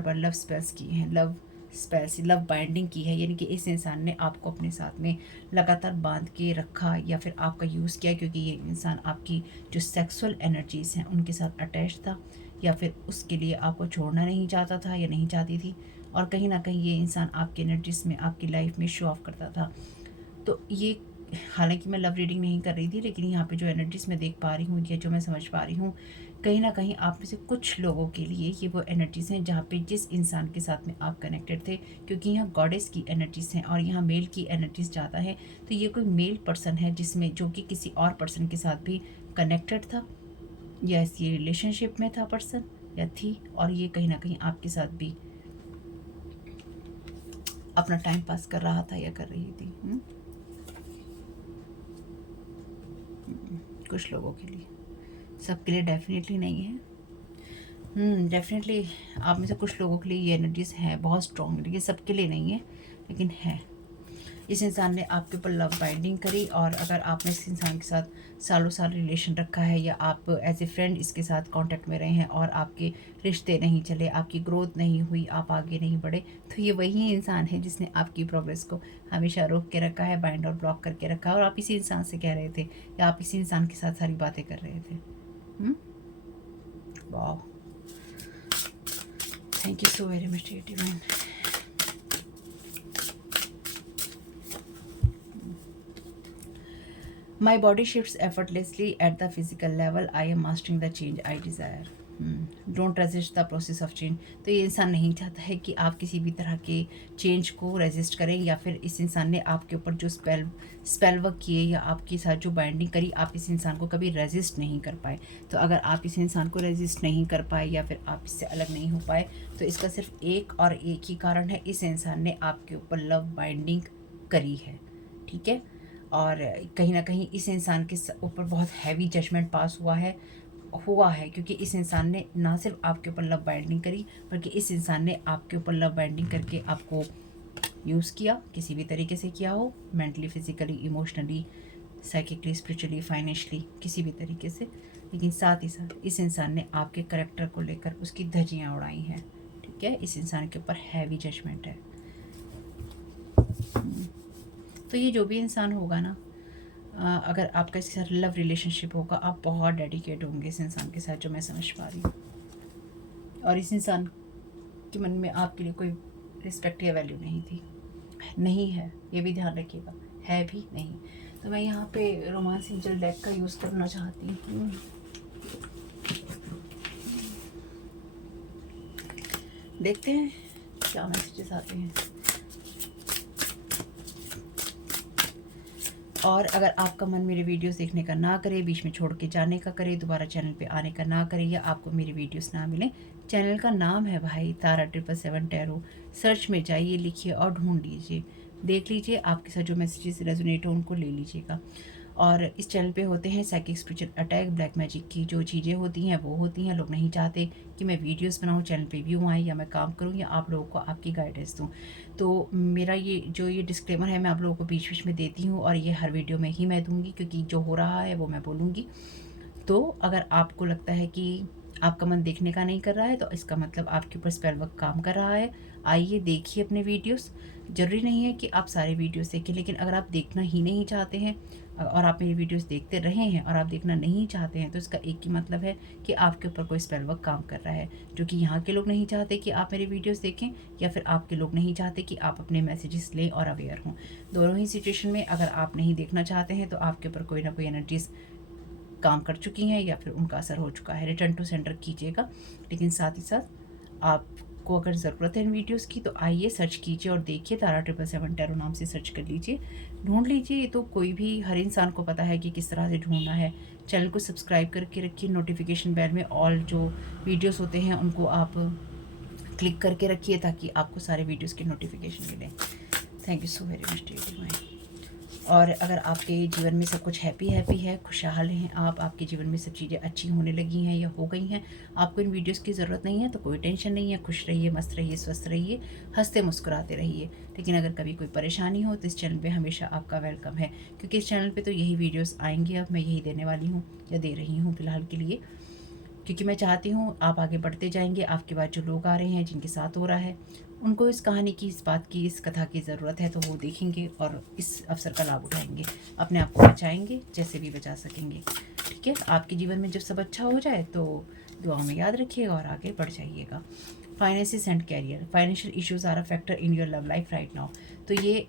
बार लव स्पेल्स किए हैं, लव बाइंडिंग की है। यानी कि इस इंसान ने आपको अपने साथ में लगातार बांध के रखा या फिर आपका यूज़ किया, क्योंकि ये इंसान आपकी जो सेक्सुअल एनर्जीज़ हैं उनके साथ अटैच था, या फिर उसके लिए आपको छोड़ना नहीं चाहता था या नहीं चाहती थी। और कहीं ना कहीं ये इंसान आपकी एनर्जीज़ में, आपकी लाइफ में शो ऑफ करता था। तो ये, हालांकि मैं लव रीडिंग नहीं कर रही थी, लेकिन यहाँ पे जो एनर्जीज मैं देख पा रही हूँ या जो मैं समझ पा रही हूँ, कहीं ना कहीं आप में से कुछ लोगों के लिए ये वो एनर्जीज़ हैं जहाँ पे जिस इंसान के साथ में आप कनेक्टेड थे, क्योंकि यहाँ गॉडेस की एनर्जीज़ हैं और यहाँ मेल की एनर्जीज ज़्यादा है। तो ये कोई मेल पर्सन है जिसमें जो कि किसी और पर्सन के साथ भी कनेक्टेड था, या ये रिलेशनशिप में था पर्सन या थी, और ये कहीं ना कहीं आपके साथ भी अपना टाइम पास कर रहा था या कर रही थी। कुछ लोगों के लिए, सबके लिए डेफिनेटली नहीं है। डेफिनेटली आप में से कुछ लोगों के लिए ये एनर्जीज हैं बहुत स्ट्रॉन्ग, ये सबके लिए नहीं है लेकिन है। इस इंसान ने आपके ऊपर लव बाइंडिंग करी, और अगर आपने इस इंसान के साथ सालों साल रिलेशन रखा है या आप एज ए फ्रेंड इसके साथ कांटेक्ट में रहे हैं और आपके रिश्ते नहीं चले, आपकी ग्रोथ नहीं हुई, आप आगे नहीं बढ़े, तो ये वही इंसान है जिसने आपकी प्रोग्रेस को हमेशा रोक के रखा है, बाइंड और ब्लॉक करके रखा है। और आप इसी इंसान से कह रहे थे या आप इसी इंसान के साथ सारी बातें कर रहे थे। वाह, thank you so very much divine. My body shifts effortlessly at the physical level. I am mastering the change I desire. Don't resist the process of change. तो ये इंसान नहीं चाहता है कि आप किसी भी तरह के चेंज को रेजिस्ट करें, या फिर इस इंसान ने आपके ऊपर जो स्पेल वर्क किए या आपके साथ जो बाइंडिंग करी, आप इस इंसान को कभी रेजिस्ट नहीं कर पाए। तो अगर आप इस इंसान को रेजिस्ट नहीं कर पाए या फिर आप इससे अलग नहीं हो पाए, तो इसका सिर्फ एक और एक ही कारण है, इस इंसान ने आपके ऊपर लव बाइंडिंग करी है। ठीक है, और कहीं ना कहीं इस इंसान के ऊपर बहुत हैवी जजमेंट पास हुआ है, क्योंकि इस इंसान ने ना सिर्फ आपके ऊपर लव बाइंडिंग करी, बल्कि इस इंसान ने आपके ऊपर लव बाइंडिंग करके आपको यूज़ किया, किसी भी तरीके से किया हो, mentally, physically, emotionally, psychically, spiritually, financially, किसी भी तरीके से। लेकिन साथ ही साथ इस इंसान ने आपके करैक्टर को लेकर उसकी धज्जियाँ उड़ाई हैं। ठीक है, इस इंसान के ऊपर हैवी जजमेंट है। तो ये जो भी इंसान होगा ना, अगर आपका इसके साथ लव रिलेशनशिप होगा, आप बहुत डेडिकेट होंगे इस इंसान के साथ, जो मैं समझ पा रही हूँ। और इस इंसान के मन में आपके लिए कोई रिस्पेक्ट या वैल्यू नहीं थी, नहीं है, ये भी ध्यान रखिएगा, है भी नहीं। तो मैं यहाँ पे रोमांस एंजल डेक का यूज़ करना चाहती हूँ। देखते हैं क्या मैसेजेस आते हैं। और अगर आपका मन मेरे वीडियोस देखने का ना करे, बीच में छोड़ के जाने का करे, दोबारा चैनल पे आने का ना करे, या आपको मेरी वीडियोस ना मिले, चैनल का नाम है भाई तारा 777 टैरो। सर्च में जाइए, लिखिए और ढूंढ लीजिए, देख लीजिए, आपके साथ जो मैसेजेस रेजोनेट हो उनको ले लीजिएगा। और इस चैनल पे होते हैं psychic, spiritual attack, black magic की जो चीज़ें होती हैं वो होती हैं। लोग नहीं चाहते कि मैं वीडियोस बनाऊं, चैनल पे व्यू आए, या मैं काम करूं, या आप लोगों को आपकी गाइडेंस दूं। तो मेरा ये डिस्क्लेमर है, मैं आप लोगों को बीच बीच में देती हूँ, और ये हर वीडियो में ही मैं दूँगी, क्योंकि जो हो रहा है वो मैं बोलूँगी। तो अगर आपको लगता है कि आपका मन देखने का नहीं कर रहा है, तो इसका मतलब आपके ऊपर स्पेल वर्क काम कर रहा है। आइए देखिए अपने वीडियोस। ज़रूरी नहीं है कि आप सारे वीडियोस देखें, लेकिन अगर आप देखना ही नहीं चाहते हैं और आप मेरी वीडियोस देखते रहे हैं और आप देखना नहीं चाहते हैं, तो इसका एक ही मतलब है कि आपके ऊपर कोई स्पेल वर्क काम कर रहा है, जो कि यहाँ के लोग नहीं चाहते कि आप मेरे वीडियोस देखें, या फिर आपके लोग नहीं चाहते कि आप अपने मैसेजेस लें और अवेयर हों। दोनों ही सिचुएशन में अगर आप नहीं देखना चाहते हैं, तो आपके ऊपर कोई ना कोई एनर्जीज काम कर चुकी हैं या फिर उनका असर हो चुका है। रिटर्न टू सेंटर कीजिएगा। लेकिन साथ ही साथ आपको अगर ज़रूरत है इन वीडियोस की, तो आइए सर्च कीजिए और देखिए, तारा 777 टैरो नाम से सर्च कर लीजिए, ढूंढ लीजिए। ये तो कोई भी, हर इंसान को पता है कि किस तरह से ढूंढना है। चैनल को सब्सक्राइब करके रखिए, नोटिफिकेशन बेल में ऑल जो वीडियोस होते हैं उनको आप क्लिक करके रखिए, ताकि आपको सारे वीडियोज़ की नोटिफिकेशन मिले। Thank you so very much divine. और अगर आपके जीवन में सब कुछ हैप्पी है, खुशहाल हैं आप, आपके जीवन में सब चीज़ें अच्छी होने लगी हैं या हो गई हैं, आपको इन वीडियोस की ज़रूरत नहीं है, तो कोई टेंशन नहीं है। खुश रहिए, मस्त रहिए, स्वस्थ रहिए, हंसते मुस्कुराते रहिए। लेकिन अगर कभी कोई परेशानी हो, तो इस चैनल पे हमेशा आपका वेलकम है, क्योंकि इस चैनल पे तो यही वीडियोस आएंगे। अब मैं यही देने वाली हूँ या दे रही हूँ फ़िलहाल के लिए, क्योंकि मैं चाहती हूँ आप आगे बढ़ते जाएंगे। आपके बाद जो लोग आ रहे हैं, जिनके साथ हो रहा है, उनको इस कहानी की, इस बात की, इस कथा की ज़रूरत है, तो वो देखेंगे और इस अवसर का लाभ उठाएंगे, अपने आप को बचाएंगे जैसे भी बचा सकेंगे। ठीक है, आपके जीवन में जब सब अच्छा हो जाए तो दुआओं में याद रखिएगा और आगे बढ़ जाइएगा। Finances and career, financial issues are a factor in your love life right now. तो ये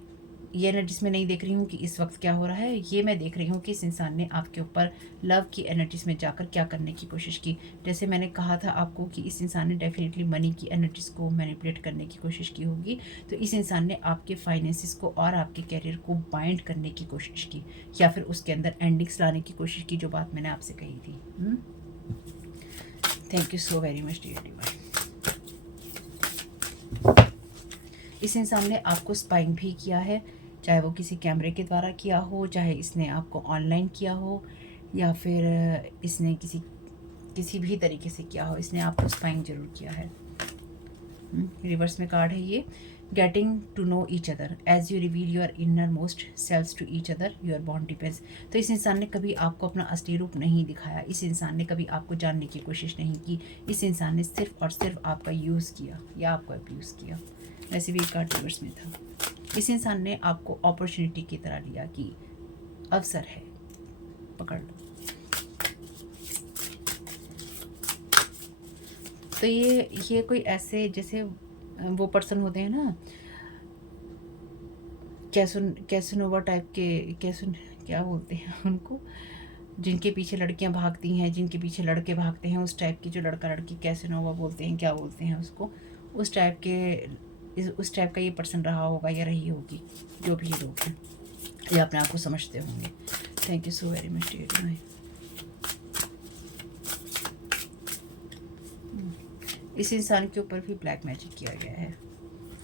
एनर्जीज में नहीं देख रही हूँ कि इस वक्त क्या हो रहा है, ये मैं देख रही हूँ कि इस इंसान ने आपके ऊपर लव की एनर्जीज में जाकर क्या करने की कोशिश की। जैसे मैंने कहा था आपको कि इस इंसान ने डेफिनेटली मनी की एनर्जीज को मैनिपुलेट करने की कोशिश की होगी। तो इस इंसान ने आपके फाइनेंसिस को और आपके कैरियर को बाइंड करने की कोशिश की, या फिर उसके अंदर एंडिंग्स लाने की कोशिश की, जो बात मैंने आपसे कही थी। Thank you so very much dear divine. इस इंसान ने आपको स्पाइंग भी किया है, चाहे वो किसी कैमरे के द्वारा किया हो, चाहे इसने आपको ऑनलाइन किया हो, या फिर इसने किसी भी तरीके से किया हो, इसने आपको स्पाइंग जरूर किया है। रिवर्स में कार्ड है ये, getting to know each other as you reveal your innermost selves to each other your bond depends. तो इस इंसान ने कभी आपको अपना असली रूप नहीं दिखाया, इस इंसान ने कभी आपको जानने की कोशिश नहीं की, इस इंसान ने सिर्फ और सिर्फ आपका यूज़ किया या आपको अब्यूज़ किया। वैसे भी एक कार्ड रिवर्स में था। इस इंसान ने आपको अपॉर्चुनिटी की तरह लिया कि अवसर है, पकड़ लो। तो ये कोई ऐसे जैसे वो पर्सन होते हैं ना, कैसनोवा टाइप के, क्या बोलते हैं उनको, जिनके पीछे लड़कियां भागती हैं, जिनके पीछे लड़के भागते हैं, उस टाइप की, जो लड़का लड़की कैसनोवा बोलते हैं, क्या बोलते हैं उसको, उस टाइप का ये पर्सन रहा होगा या रही होगी, जो भी ये लोग हैं, ये अपने आप को समझते होंगे। Thank you so very much dear. इस इंसान के ऊपर भी ब्लैक मैजिक किया गया है।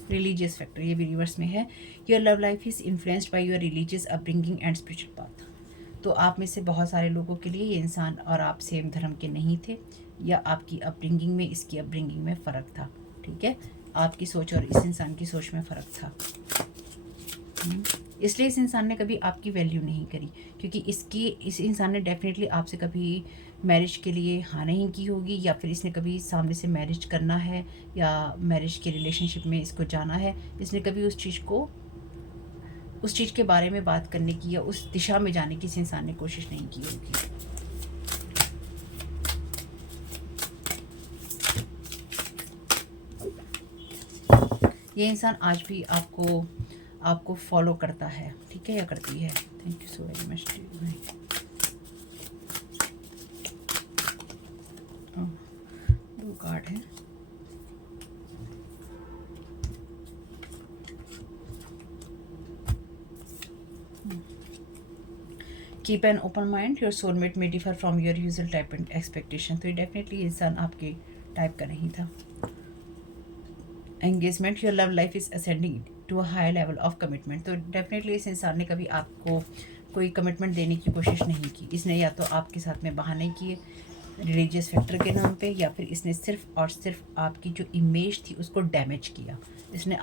रिलीजियस फैक्टर, ये भी रिवर्स में है। Your love life is influenced by your religious upbringing and spiritual path. तो आप में से बहुत सारे लोगों के लिए ये इंसान और आप सेम धर्म के नहीं थे, या आपकी अपब्रिंगिंग में, इसकी अपब्रिंगिंग में फ़र्क था। ठीक है, आपकी सोच और इस इंसान की सोच में फ़र्क था। इसलिए इस इंसान ने कभी आपकी वैल्यू नहीं करी, क्योंकि इस इंसान ने डेफिनेटली आपसे कभी मैरिज के लिए हाँ नहीं की होगी, या फिर इसने कभी सामने से मैरिज करना है या मैरिज के रिलेशनशिप में इसको जाना है, इसने कभी उस चीज़ के बारे में बात करने की या उस दिशा में जाने की इस इंसान ने कोशिश नहीं की होगी। ये इंसान आज भी आपको फॉलो करता है, ठीक है, या करती है। Thank you so very much. दो कार्ड है। Keep an open mind, your soulmate may differ from your usual type and expectation. तो ये डेफिनेटली इंसान आपके टाइप का नहीं था। Engagement, your love life is ascending to a high level of commitment. तो डेफिनेटली इस इंसान ने कभी आपको कोई कमिटमेंट देने की कोशिश नहीं की। इसने या तो आपके साथ में बहाने किए रिलीजियस फैक्टर के नाम पे, या फिर इसने सिर्फ और सिर्फ आपकी जो इमेज थी उसको डैमेज किया। इसने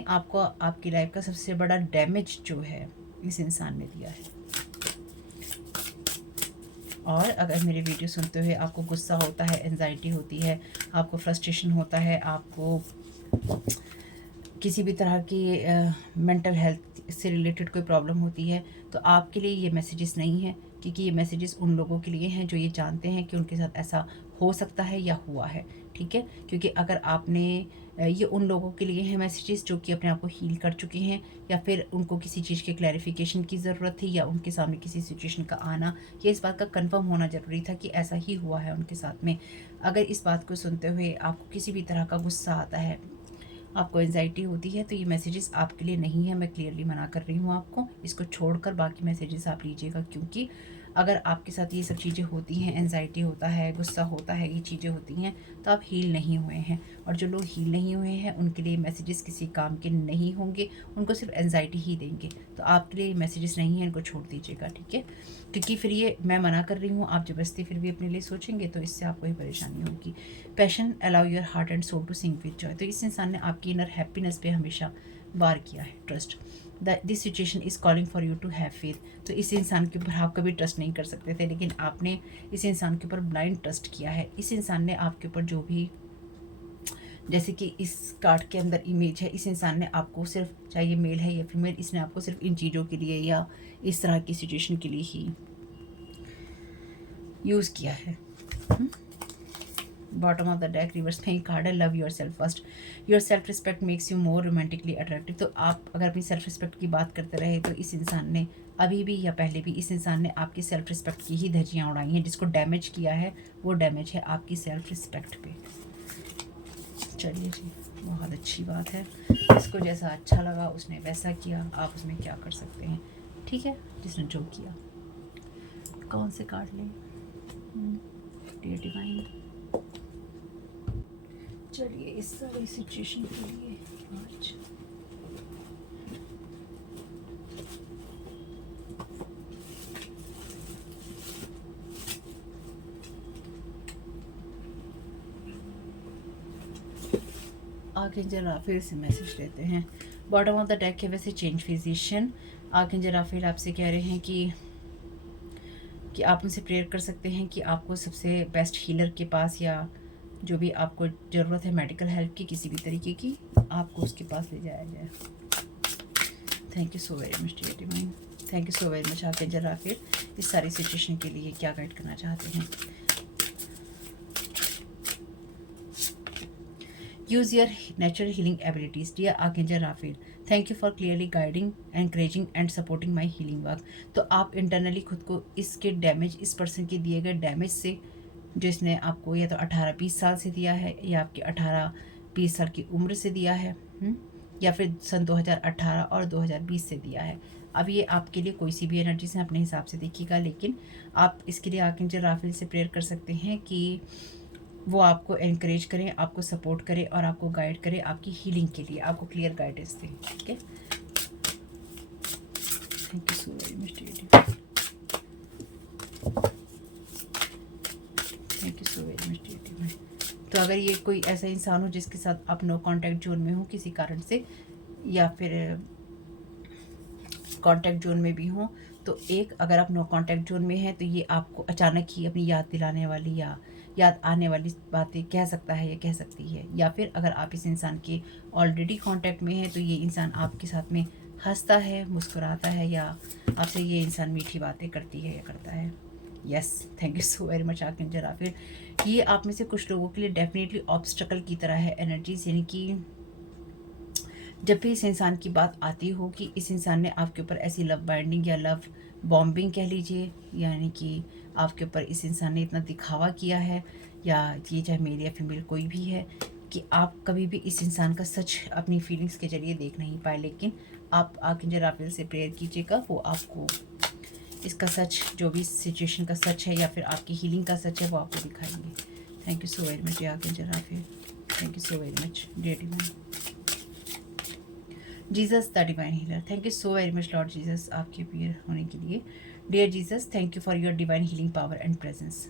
आपको आपकी लाइफ का सबसे बड़ा डैमेज जो है इस इंसान ने दिया है। और अगर मेरे वीडियो सुनते हुए आपको गुस्सा होता है, एंजाइटी होती है, आपको फ्रस्ट्रेशन होता है, आपको किसी भी तरह की मेंटल हेल्थ से रिलेटेड कोई प्रॉब्लम होती है, तो आपके लिए ये मैसेजेस नहीं है, क्योंकि ये मैसेजेस उन लोगों के लिए हैं जो ये जानते हैं कि उनके साथ ऐसा हो सकता है या हुआ है। ठीक है, क्योंकि अगर आपने ये उन लोगों के लिए हैं मैसेजेस जो कि अपने आप को हील कर चुके हैं, या फिर उनको किसी चीज़ के क्लैरिफिकेशन की ज़रूरत थी, या उनके सामने किसी सिचुएशन का आना, या इस बात का कंफर्म होना ज़रूरी था कि ऐसा ही हुआ है उनके साथ में। अगर इस बात को सुनते हुए आपको किसी भी तरह का गुस्सा आता है, आपको एंजाइटी होती है, तो ये मैसेजेस आपके लिए नहीं है। मैं क्लियरली मना कर रही हूँ आपको। इसको छोड़कर बाकी मैसेजेस आप लीजिएगा, क्योंकि अगर आपके साथ ये सब चीज़ें होती हैं, एंजाइटी होता है, गुस्सा होता है, ये चीज़ें होती हैं, तो आप हील नहीं हुए हैं। और जो लोग हील नहीं हुए हैं उनके लिए मैसेजेस किसी काम के नहीं होंगे, उनको सिर्फ एंजाइटी ही देंगे। तो आपके लिए मैसेजेस नहीं है, इनको छोड़ दीजिएगा, ठीक है। क्योंकि फिर ये मैं मना कर रही हूँ, आप जबरदस्ती फिर भी अपने लिए सोचेंगे तो इससे आपको ही परेशानी होगी। Passion, allow your heart and soul to sync with joy. तो इस इंसान ने आपकी इनर हैप्पीनेस पे हमेशा वार किया है। Trust, this situation is calling for you to have faith. तो इस इंसान के ऊपर आप कभी ट्रस्ट नहीं कर सकते थे, लेकिन आपने इस इंसान के ऊपर ब्लाइंड ट्रस्ट किया है। इस इंसान ने आपके ऊपर जो भी, जैसे कि इस कार्ड के अंदर इमेज है, इस इंसान ने आपको सिर्फ, चाहे ये मेल है या फीमेल, इसने आपको सिर्फ इन चीज़ों के लिए या इस तरह की सिचुएशन के लिए ही यूज़ किया है। Bottom of the deck reverse में ही कार्ड है, love your self first, your self respect makes you more romantically attractive. तो आप अगर अपनी सेल्फ रिस्पेक्ट की बात करते रहे, तो इस इंसान ने अभी भी या पहले भी इस इंसान ने आपकी सेल्फ रिस्पेक्ट की ही धज्जियाँ उड़ाई हैं। जिसको डैमेज किया है वो डैमेज है आपकी सेल्फ रिस्पेक्ट पे। चलिए जी, बहुत अच्छी बात है। इसको जैसा अच्छा लगा उसने वैसा किया, आप उसमें क्या कर सकते हैं, ठीक है, जिसने जो किया। कौन से कार्ड लें? डियर डिवाइन, चलिए इस सारी सिचुएशन के लिए आज आर्कएंजल राफेल से मैसेज लेते हैं। बॉटम ऑफ द डेक है वैसे चेंज फिजिशियन। आर्कएंजल राफेल आपसे कह रहे हैं कि आप उनसे प्रेयर कर सकते हैं कि आपको सबसे बेस्ट हीलर के पास, या जो भी आपको ज़रूरत है मेडिकल हेल्प की किसी भी तरीके की, आपको उसके पास ले जाया जाए। Thank you so very much dear divine. Thank you so very much archangel Raphael इस सारी सिचुएशन के लिए क्या गाइड करना चाहते हैं। Use your natural healing abilities dear archangel Raphael. Thank you for clearly guiding, encouraging and supporting my healing work. तो आप इंटरनली खुद को इसके डैमेज, इस पर्सन के दिए गए डैमेज से, जो इसने आपको या तो 18-20 साल से दिया है या आपकी 18-20 साल की उम्र से दिया है, या फिर सन 2018 और 2020 से दिया है। अब ये आपके लिए कोई सी भी एनर्जी से अपने हिसाब से देखिएगा, लेकिन आप इसके लिए आर्कएंजल राफेल से प्रेयर कर सकते हैं कि वो आपको एनकरेज करें, आपको सपोर्ट करें और आपको गाइड करें आपकी हीलिंग के लिए, आपको क्लियर गाइडेंस दें। ठीक है, thank you so very much dear. Thank you so very much dear. तो अगर ये कोई ऐसा इंसान हो जिसके साथ आप नो कांटेक्ट जोन में हो किसी कारण से, या फिर कांटेक्ट जोन में भी हो, तो एक, अगर आप नो कांटेक्ट जोन में हैं तो ये आपको अचानक ही अपनी याद दिलाने वाली या याद आने वाली बातें कह सकता है या कह सकती है। या फिर अगर आप इस इंसान के ऑलरेडी कांटेक्ट में हैं तो ये इंसान आपके साथ में हंसता है, मुस्कुराता है, या आपसे ये इंसान मीठी बातें करती है या करता है। Yes, thank you so very much archangel Raphael. ये आप में से कुछ लोगों के लिए डेफिनेटली ऑब्स्टकल की तरह है एनर्जीज, यानी कि जब भी इस इंसान की बात आती हो कि इस इंसान ने आपके ऊपर ऐसी लव बाइंडिंग या लव बॉम्बिंग कह लीजिए, यानी कि आपके ऊपर इस इंसान ने इतना दिखावा किया है, या ये चाहे मेल या फीमेल कोई भी है, कि आप कभी भी इस इंसान का सच अपनी फीलिंग्स के जरिए देख नहीं पाए। लेकिन आप आर्कएंजल राफेल से प्रेयर कीजिएगा, वो आपको इसका सच, जो भी सिचुएशन का सच है या फिर आपकी हीलिंग का सच है, वो आपको दिखाएंगे। Thank you so very much archangel Raphael. Thank you so very much dear divine. Jesus the divine healer, thank you so very much lord Jesus आपके अपीयर होने के लिए। Dear Jesus, thank you for your divine healing power and presence.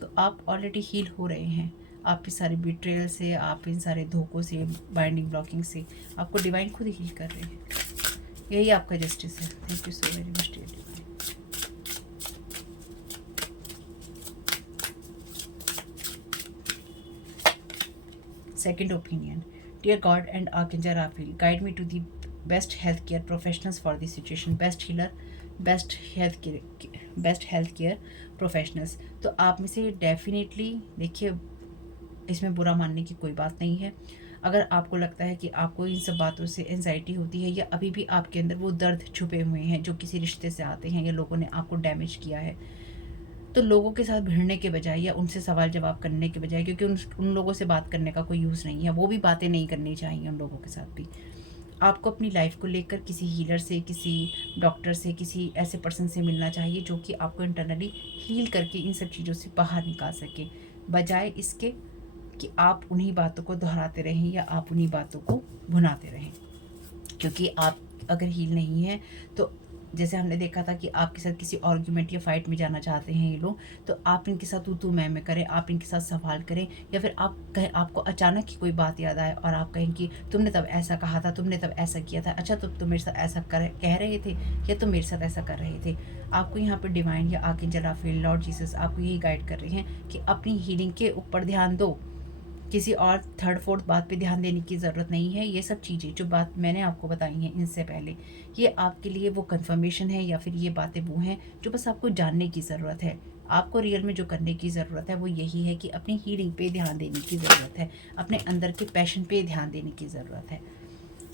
तो आप already heal हो रहे हैं, आप इस सारे बिट्रेयल से, आप इन सारे धोखों से, बाइंडिंग ब्लॉकिंग से, आपको डिवाइन खुद हील कर रहे हैं। यही आपका जस्टिस है। Thank you so very much dear divine. Second opinion, dear God and archangel Raphael, guide me to the best health care professionals for this situation, best healer, best health care professionals. तो आप में से definitely, देखिए इसमें बुरा मानने की कोई बात नहीं है। अगर आपको लगता है कि आपको इन सब बातों से एंजाइटी होती है, या अभी भी आपके अंदर वो दर्द छुपे हुए हैं जो किसी रिश्ते से आते हैं, या लोगों ने आपको डैमेज किया है, तो लोगों के साथ भिड़ने के बजाय या उनसे सवाल जवाब करने के बजाय, क्योंकि उन लोगों से बात करने का कोई यूज़ नहीं है, वो भी बातें नहीं करनी चाहिए उन लोगों के साथ भी। आपको अपनी लाइफ को लेकर किसी हीलर से, किसी डॉक्टर से, किसी ऐसे पर्सन से मिलना चाहिए जो कि आपको इंटरनली हील करके इन सब चीज़ों से बाहर निकाल सके, बजाय इसके कि आप उन्हीं बातों को दोहराते रहें या आप उन्हीं बातों को भुनाते रहें। क्योंकि आप अगर हील नहीं है, तो जैसे हमने देखा था कि आपके साथ किसी आर्ग्यूमेंट या फाइट में जाना चाहते हैं ये लोग, तो आप इनके साथ तू मैं करें, आप इनके साथ सवाल करें, या फिर आप कहें, आपको अचानक ही कोई बात याद आए और आप कहें कि तुमने तब ऐसा कहा था, तुमने तब ऐसा किया था, अच्छा तो मेरे साथ ऐसा कह रहे थे, या तुम मेरे साथ ऐसा कर रहे थे। आपको यहाँ पर डिवाइन या आर्कएंजल राफेल, लॉर्ड जीसस आपको यही गाइड कर रहे हैं कि अपनी हीलिंग के ऊपर ध्यान दो, किसी और थर्ड फोर्थ बात पे ध्यान देने की ज़रूरत नहीं है। ये सब चीज़ें जो बात मैंने आपको बताई हैं इनसे पहले, ये आपके लिए वो कंफर्मेशन है, या फिर ये बातें वो हैं जो बस आपको जानने की ज़रूरत है। आपको रियल में जो करने की ज़रूरत है वो यही है कि अपनी हीलिंग पे ध्यान देने की ज़रूरत है, अपने अंदर के पैशन पे ध्यान देने की ज़रूरत है।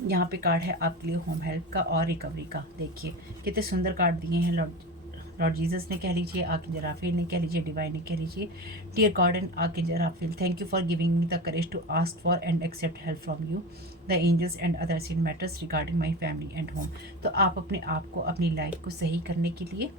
यहाँ पे कार्ड है आपके लिए होम हेल्प का और रिकवरी का। देखिए कितने सुंदर कार्ड दिए हैं लॉर्ड जीसस ने कह लीजिए, आर्कएंजल राफेल ने कह लीजिए, डिवाइन ने कह लीजिए। Dear God and archangel Raphael, thank you for giving me the courage to ask for and accept help from you, the angels and others in matters regarding my family and home. तो आप अपने आप को, अपनी life को सही करने के लिए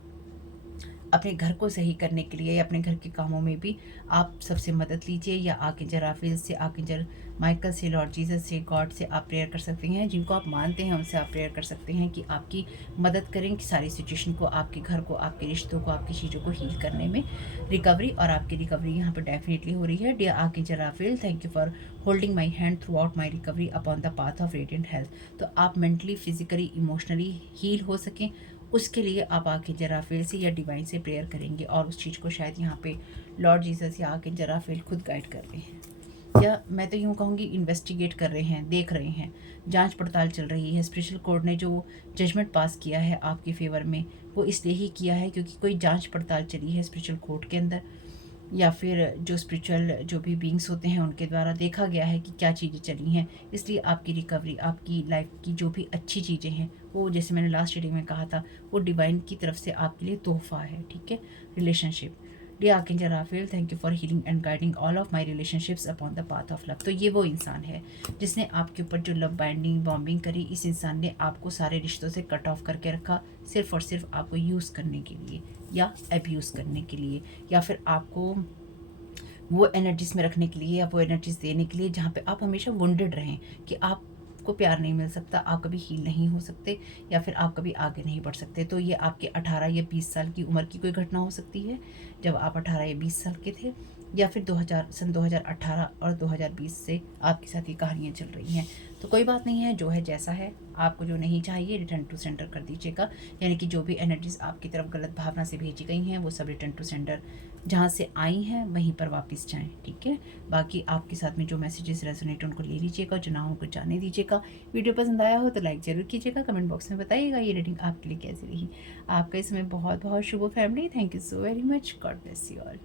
अपने घर को सही करने के लिए या अपने घर के कामों में भी आप सबसे मदद लीजिए, या आर्कएंजल राफेल से, आर्कएंजल माइकल से, लॉर्ड जीसस से, गॉड से आप प्रेयर कर सकते हैं। जिनको आप मानते हैं उनसे आप प्रेयर कर सकते हैं कि आपकी मदद करें कि सारी सिचुएशन को, आपके घर को, आपके रिश्तों को, आपकी चीज़ों को हील करने में रिकवरी। और आपकी रिकवरी यहाँ पर डेफिनेटली हो रही है। Dear archangel Raphael, thank you for holding my hand throughout my recovery upon the path of radiant health. तो आप मेंटली, फिजिकली, इमोशनली हील हो सकें, उसके लिए आप आर्कएंजल राफेल से या डिवाइन से प्रेयर करेंगे, और उस चीज़ को शायद यहाँ पे लॉर्ड जीसस या आर्कएंजल राफेल खुद गाइड कर रहे हैं, या मैं तो यूँ कहूँगी इन्वेस्टिगेट कर रहे हैं, देख रहे हैं, जांच पड़ताल चल रही है। स्पिरिचुअल कोर्ट ने जो जजमेंट पास किया है आपके फेवर में, वो इसलिए ही किया है क्योंकि कोई जांच पड़ताल चली है स्पिरिचुअल कोर्ट के अंदर, या फिर जो स्पिरिचुअल जो भी बींग्स होते हैं उनके द्वारा देखा गया है कि क्या चीज़ें चली हैं। इसलिए आपकी रिकवरी, आपकी लाइफ की जो भी अच्छी चीज़ें हैं, वो जैसे मैंने लास्ट रीडिंग में कहा था, वो डिवाइन की तरफ से आपके लिए तोहफा है। ठीक है, relationship. Dear archangel Raphael, thank you for healing and guiding all of my relationships upon the path of love. तो ये वो इंसान है जिसने आपके ऊपर जो लव बाइंडिंग, बॉम्बिंग करी। इस इंसान ने आपको सारे रिश्तों से कट ऑफ करके रखा, सिर्फ और सिर्फ आपको यूज़ करने के लिए, या अब्यूज़ करने के लिए, या फिर आपको वो एनर्जीज में रखने के लिए, या वो एनर्जीज देने के लिए जहाँ पे आप हमेशा वुंडेड रहें कि आपको प्यार नहीं मिल सकता, आप कभी हील नहीं हो सकते, या फिर आप कभी आगे नहीं बढ़ सकते। तो ये आपके 18 या 20 साल की उम्र की कोई घटना हो सकती है, जब आप 18 या 20 साल के थे, या फिर 2018 और 2020 से आपके साथ ये कहानियाँ चल रही हैं। तो कोई बात नहीं है, जो है जैसा है। आपको जो नहीं चाहिए रिटर्न टू सेंडर कर दीजिएगा, यानी कि जो भी एनर्जीज आपकी तरफ गलत भावना से भेजी गई हैं वो सब रिटर्न टू सेंडर जहाँ से आई हैं वहीं पर वापस जाएं। ठीक है, बाकी आपके साथ में जो मैसेजेस रेजोनेट उनको ले लीजिएगा, जो ना हो को जाने दीजिएगा। वीडियो पसंद आया हो तो लाइक ज़रूर कीजिएगा, कमेंट बॉक्स में बताइएगा ये रीडिंग आपके लिए कैसी रही। आपका इसमें बहुत बहुत शुभ family. Thank you so very much. God bless you all.